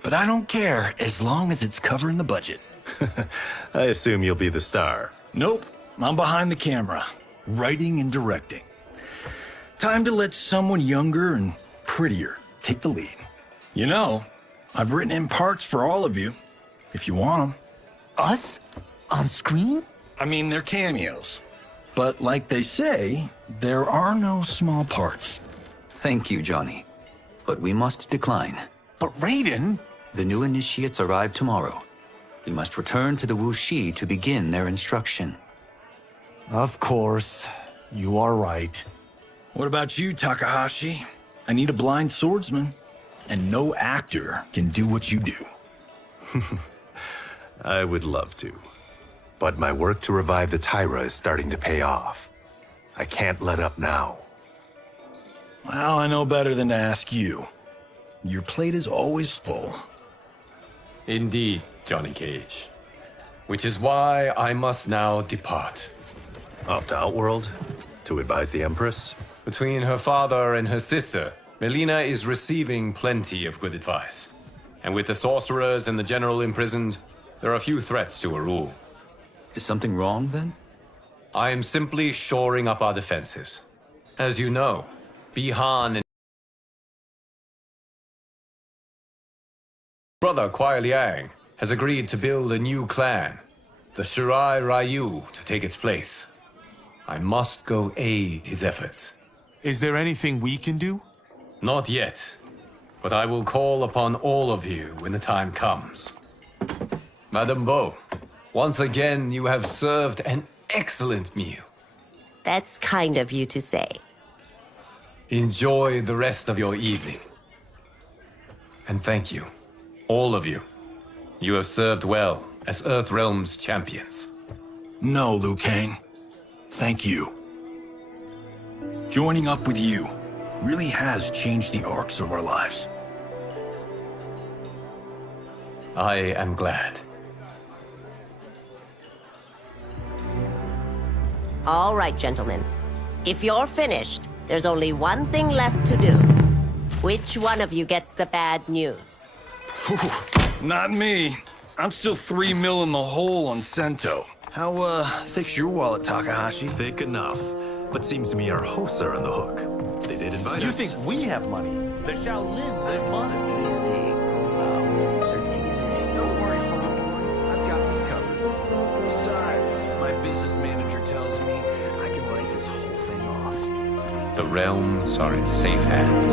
But I don't care, as long as it's covering the budget. I assume you'll be the star. Nope, I'm behind the camera, writing and directing. Time to let someone younger and prettier take the lead. You know, I've written in parts for all of you, if you want them. Us? On screen? I mean, they're cameos. But like they say, there are no small parts. Thank you, Johnny. But we must decline. But Raiden? The new initiates arrive tomorrow. We must return to the Wuxi to begin their instruction. Of course. You are right. What about you, Takahashi? I need a blind swordsman, and no actor can do what you do. I would love to. But my work to revive the Tyra is starting to pay off. I can't let up now. Well, I know better than to ask you. Your plate is always full. Indeed, Johnny Cage. Which is why I must now depart. Off to Outworld? To advise the Empress? Between her father and her sister, Melina is receiving plenty of good advice. And with the sorcerers and the general imprisoned, there are few threats to her rule. Is something wrong, then? I am simply shoring up our defenses. As you know, Bi-Han and brother Kuai Liang has agreed to build a new clan, the Shirai Ryu, to take its place. I must go aid his efforts. Is there anything we can do? Not yet, but I will call upon all of you when the time comes. Madame Bo, once again you have served an excellent meal. That's kind of you to say. Enjoy the rest of your evening. And thank you, all of you. You have served well as Earthrealm's champions. No, Liu Kang. Thank you. Joining up with you really has changed the arcs of our lives. I am glad. All right, gentlemen. If you're finished, there's only one thing left to do. Which one of you gets the bad news? Not me. I'm still 3 mil in the hole on Sento. How, thick's your wallet, Takahashi? Thick enough. But seems to me our hosts are on the hook. They did invite us. You think we have money? The Shaolin live modestly. Don't worry, Father. I've got this covered. Besides, my business manager tells me I can write this whole thing off. The realms are in safe hands.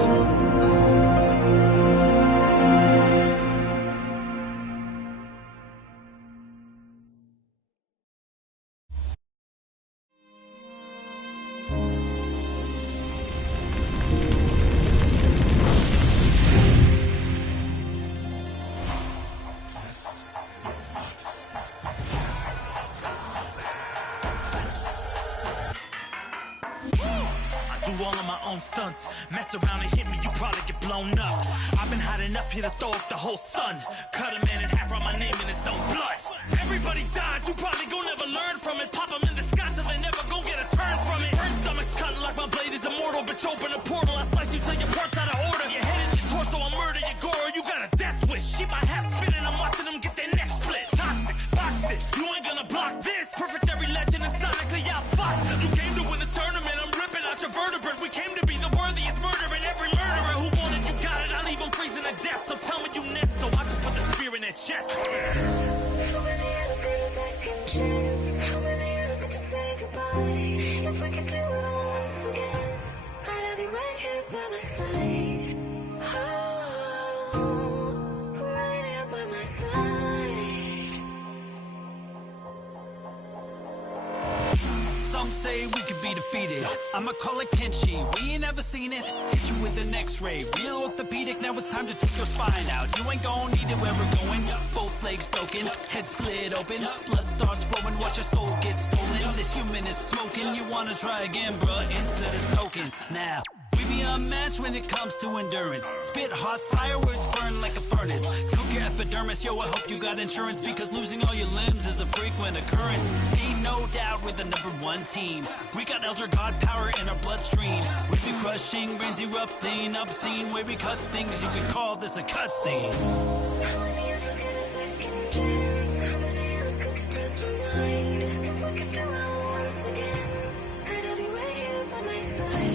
All of my own stunts. Mess around and hit me, you probably get blown up. I've been hot enough here to throw up the whole sun. Cut a man in half, write my name in his own blood. Everybody dies, you probably gon' never learn from it. Pop them in the sky till they never gon' get a turn from it. Burn stomachs cut like my blade is immortal. Bitch, open a portal, I slice you till your parts out of order. Your head and your torso, I murder your gore. You got a death wish. Keep my hat spinning, I'm watching them get their necks split. Toxic, boxed it, you ain't gonna block this. Perfect every legend and sonically outfoxed them. You came to win the tournament, I'm ripping out your vertebrae. We came to be the worthiest murder, and every murderer who wants their chest. How many of us get a second chance? How many of us get to say goodbye? If we could do it all once again, I'd have you right here by my side. Oh, right here by my side. Some say we could be defeated. I'ma call it Kenshi. We ain't ever seen it. Hit you with an X-ray. Real orthopedic. Now it's time to take your spine out. You ain't gon' need it where we're going. Both legs broken, head split open. Blood starts flowing. Watch your soul get stolen. This human is smoking. You wanna try again, bruh? Instead of token. Now. We be unmatched when it comes to endurance. Spit hot fire, words burn like a furnace. Cook your epidermis, yo, I hope you got insurance, because losing all your limbs is a frequent occurrence. Ain't no doubt we're the #1 team. We got Elder God power in our bloodstream. We be crushing, brains erupting, obscene. Way we cut things, you could call this a cutscene. How many of us get a second chance? How many of us get to press rewind? If we could do it all once again, I'd have you right here by my side.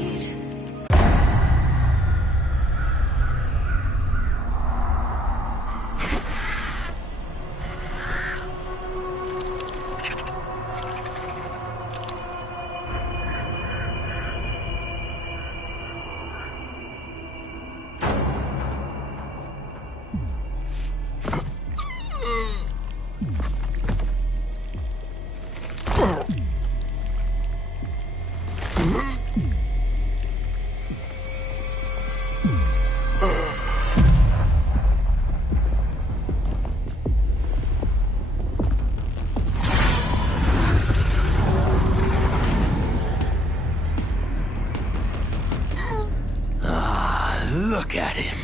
Look at him,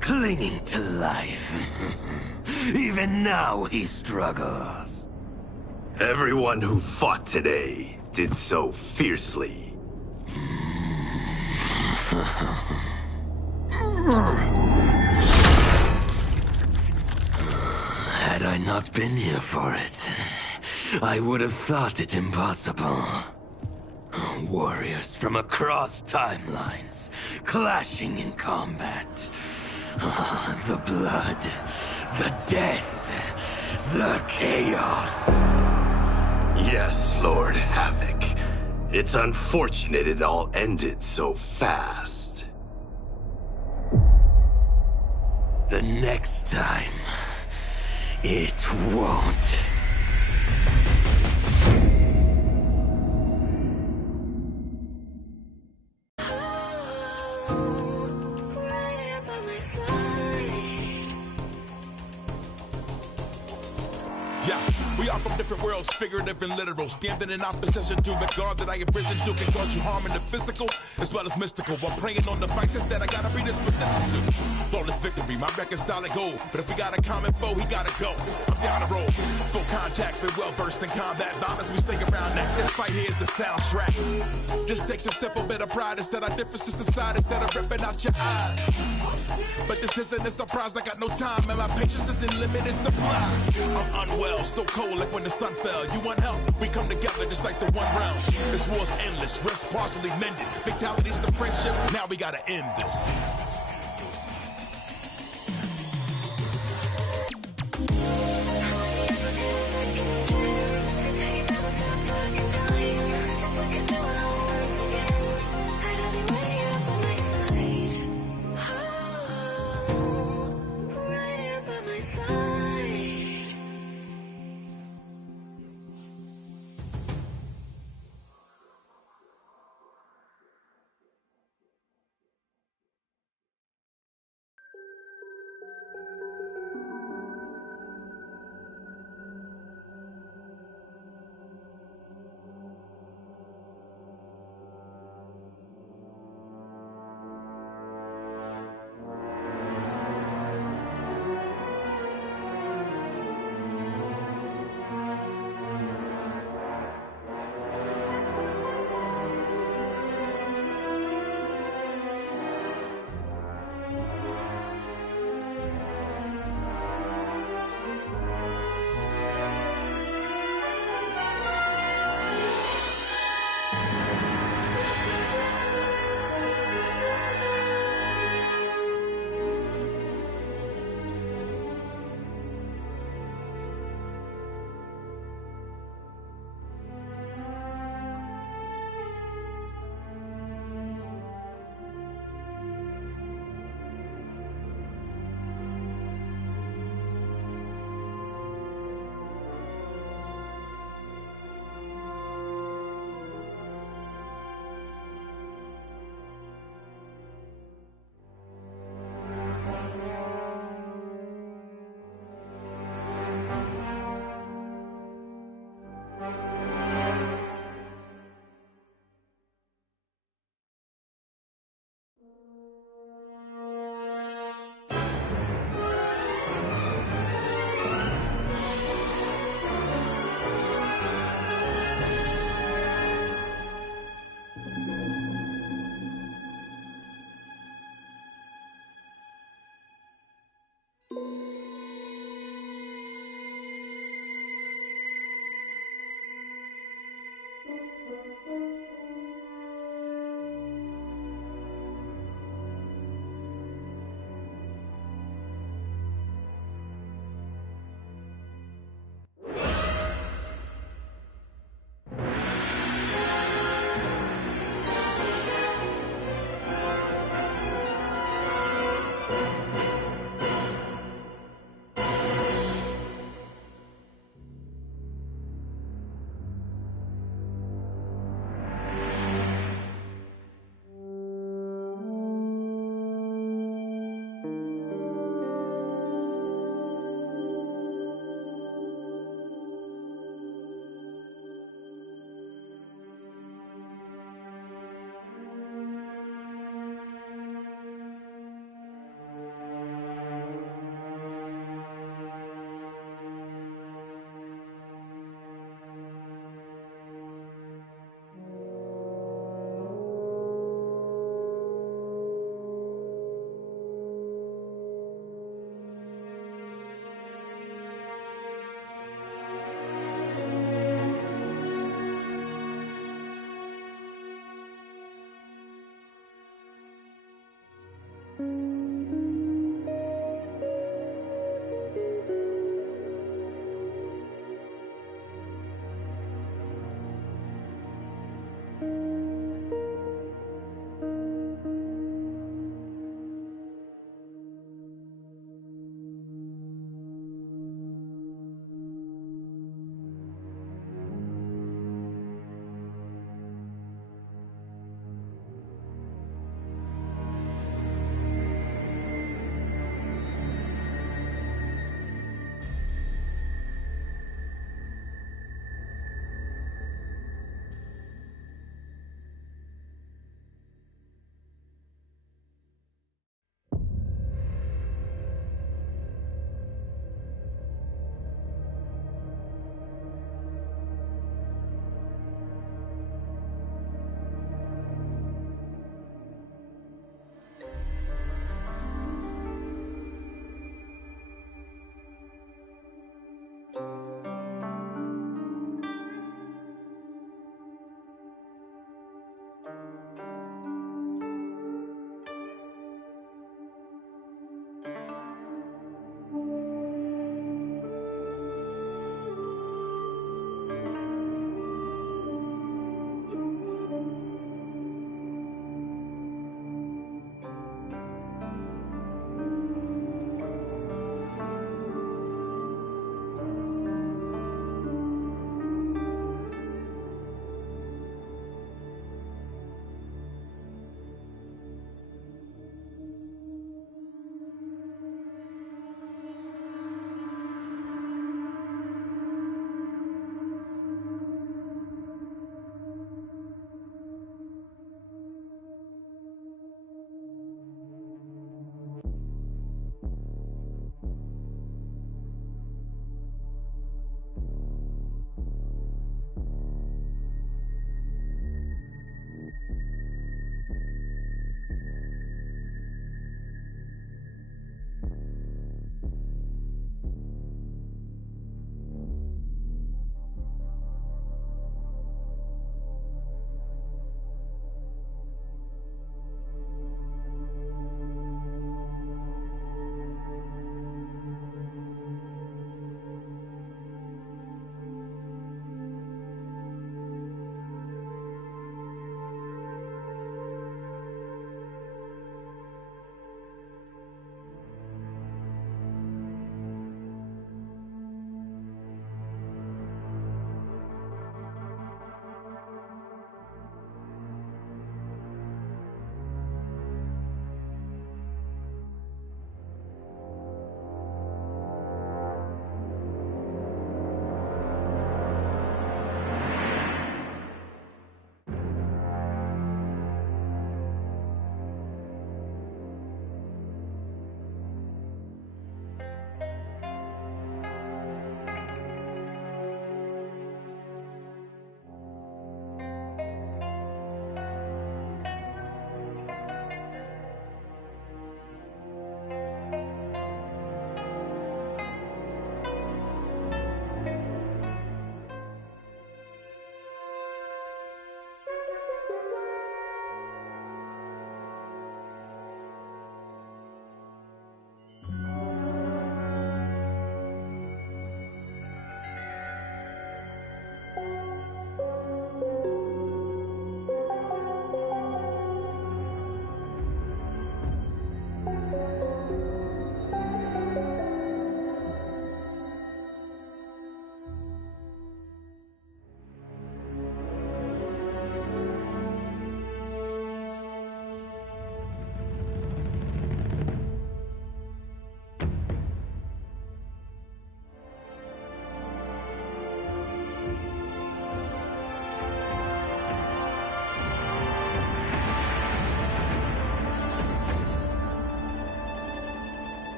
clinging to life. Even now he struggles. Everyone who fought today did so fiercely. Had I not been here for it, I would have thought it impossible. Warriors from across timelines, clashing in combat. The blood, the death, the chaos. Yes, Lord Havoc. It's unfortunate it all ended so fast. The next time, it won't. Yeah, we are from different worlds, figurative and literal. Standing in opposition to the God that I have risen to can cause you harm in the physical as well as mystical. I'm praying on the vices that I gotta be this position to. Flawless victory, my record's solid gold. But if we got a common foe, he gotta go. I'm down the road, full contact, been well versed in combat. Violence, we stick around that. This fight here is the soundtrack. Just takes a simple bit of pride instead of differences aside, instead of ripping out your eyes. But this isn't a surprise, I got no time, and my patience is in limited supply. I'm unwell, so cold like when the sun fell. You want help? We come together just like the one realm. This war's endless, rest partially mended. Fatalities to friendships, now we gotta end this.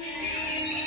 Shh.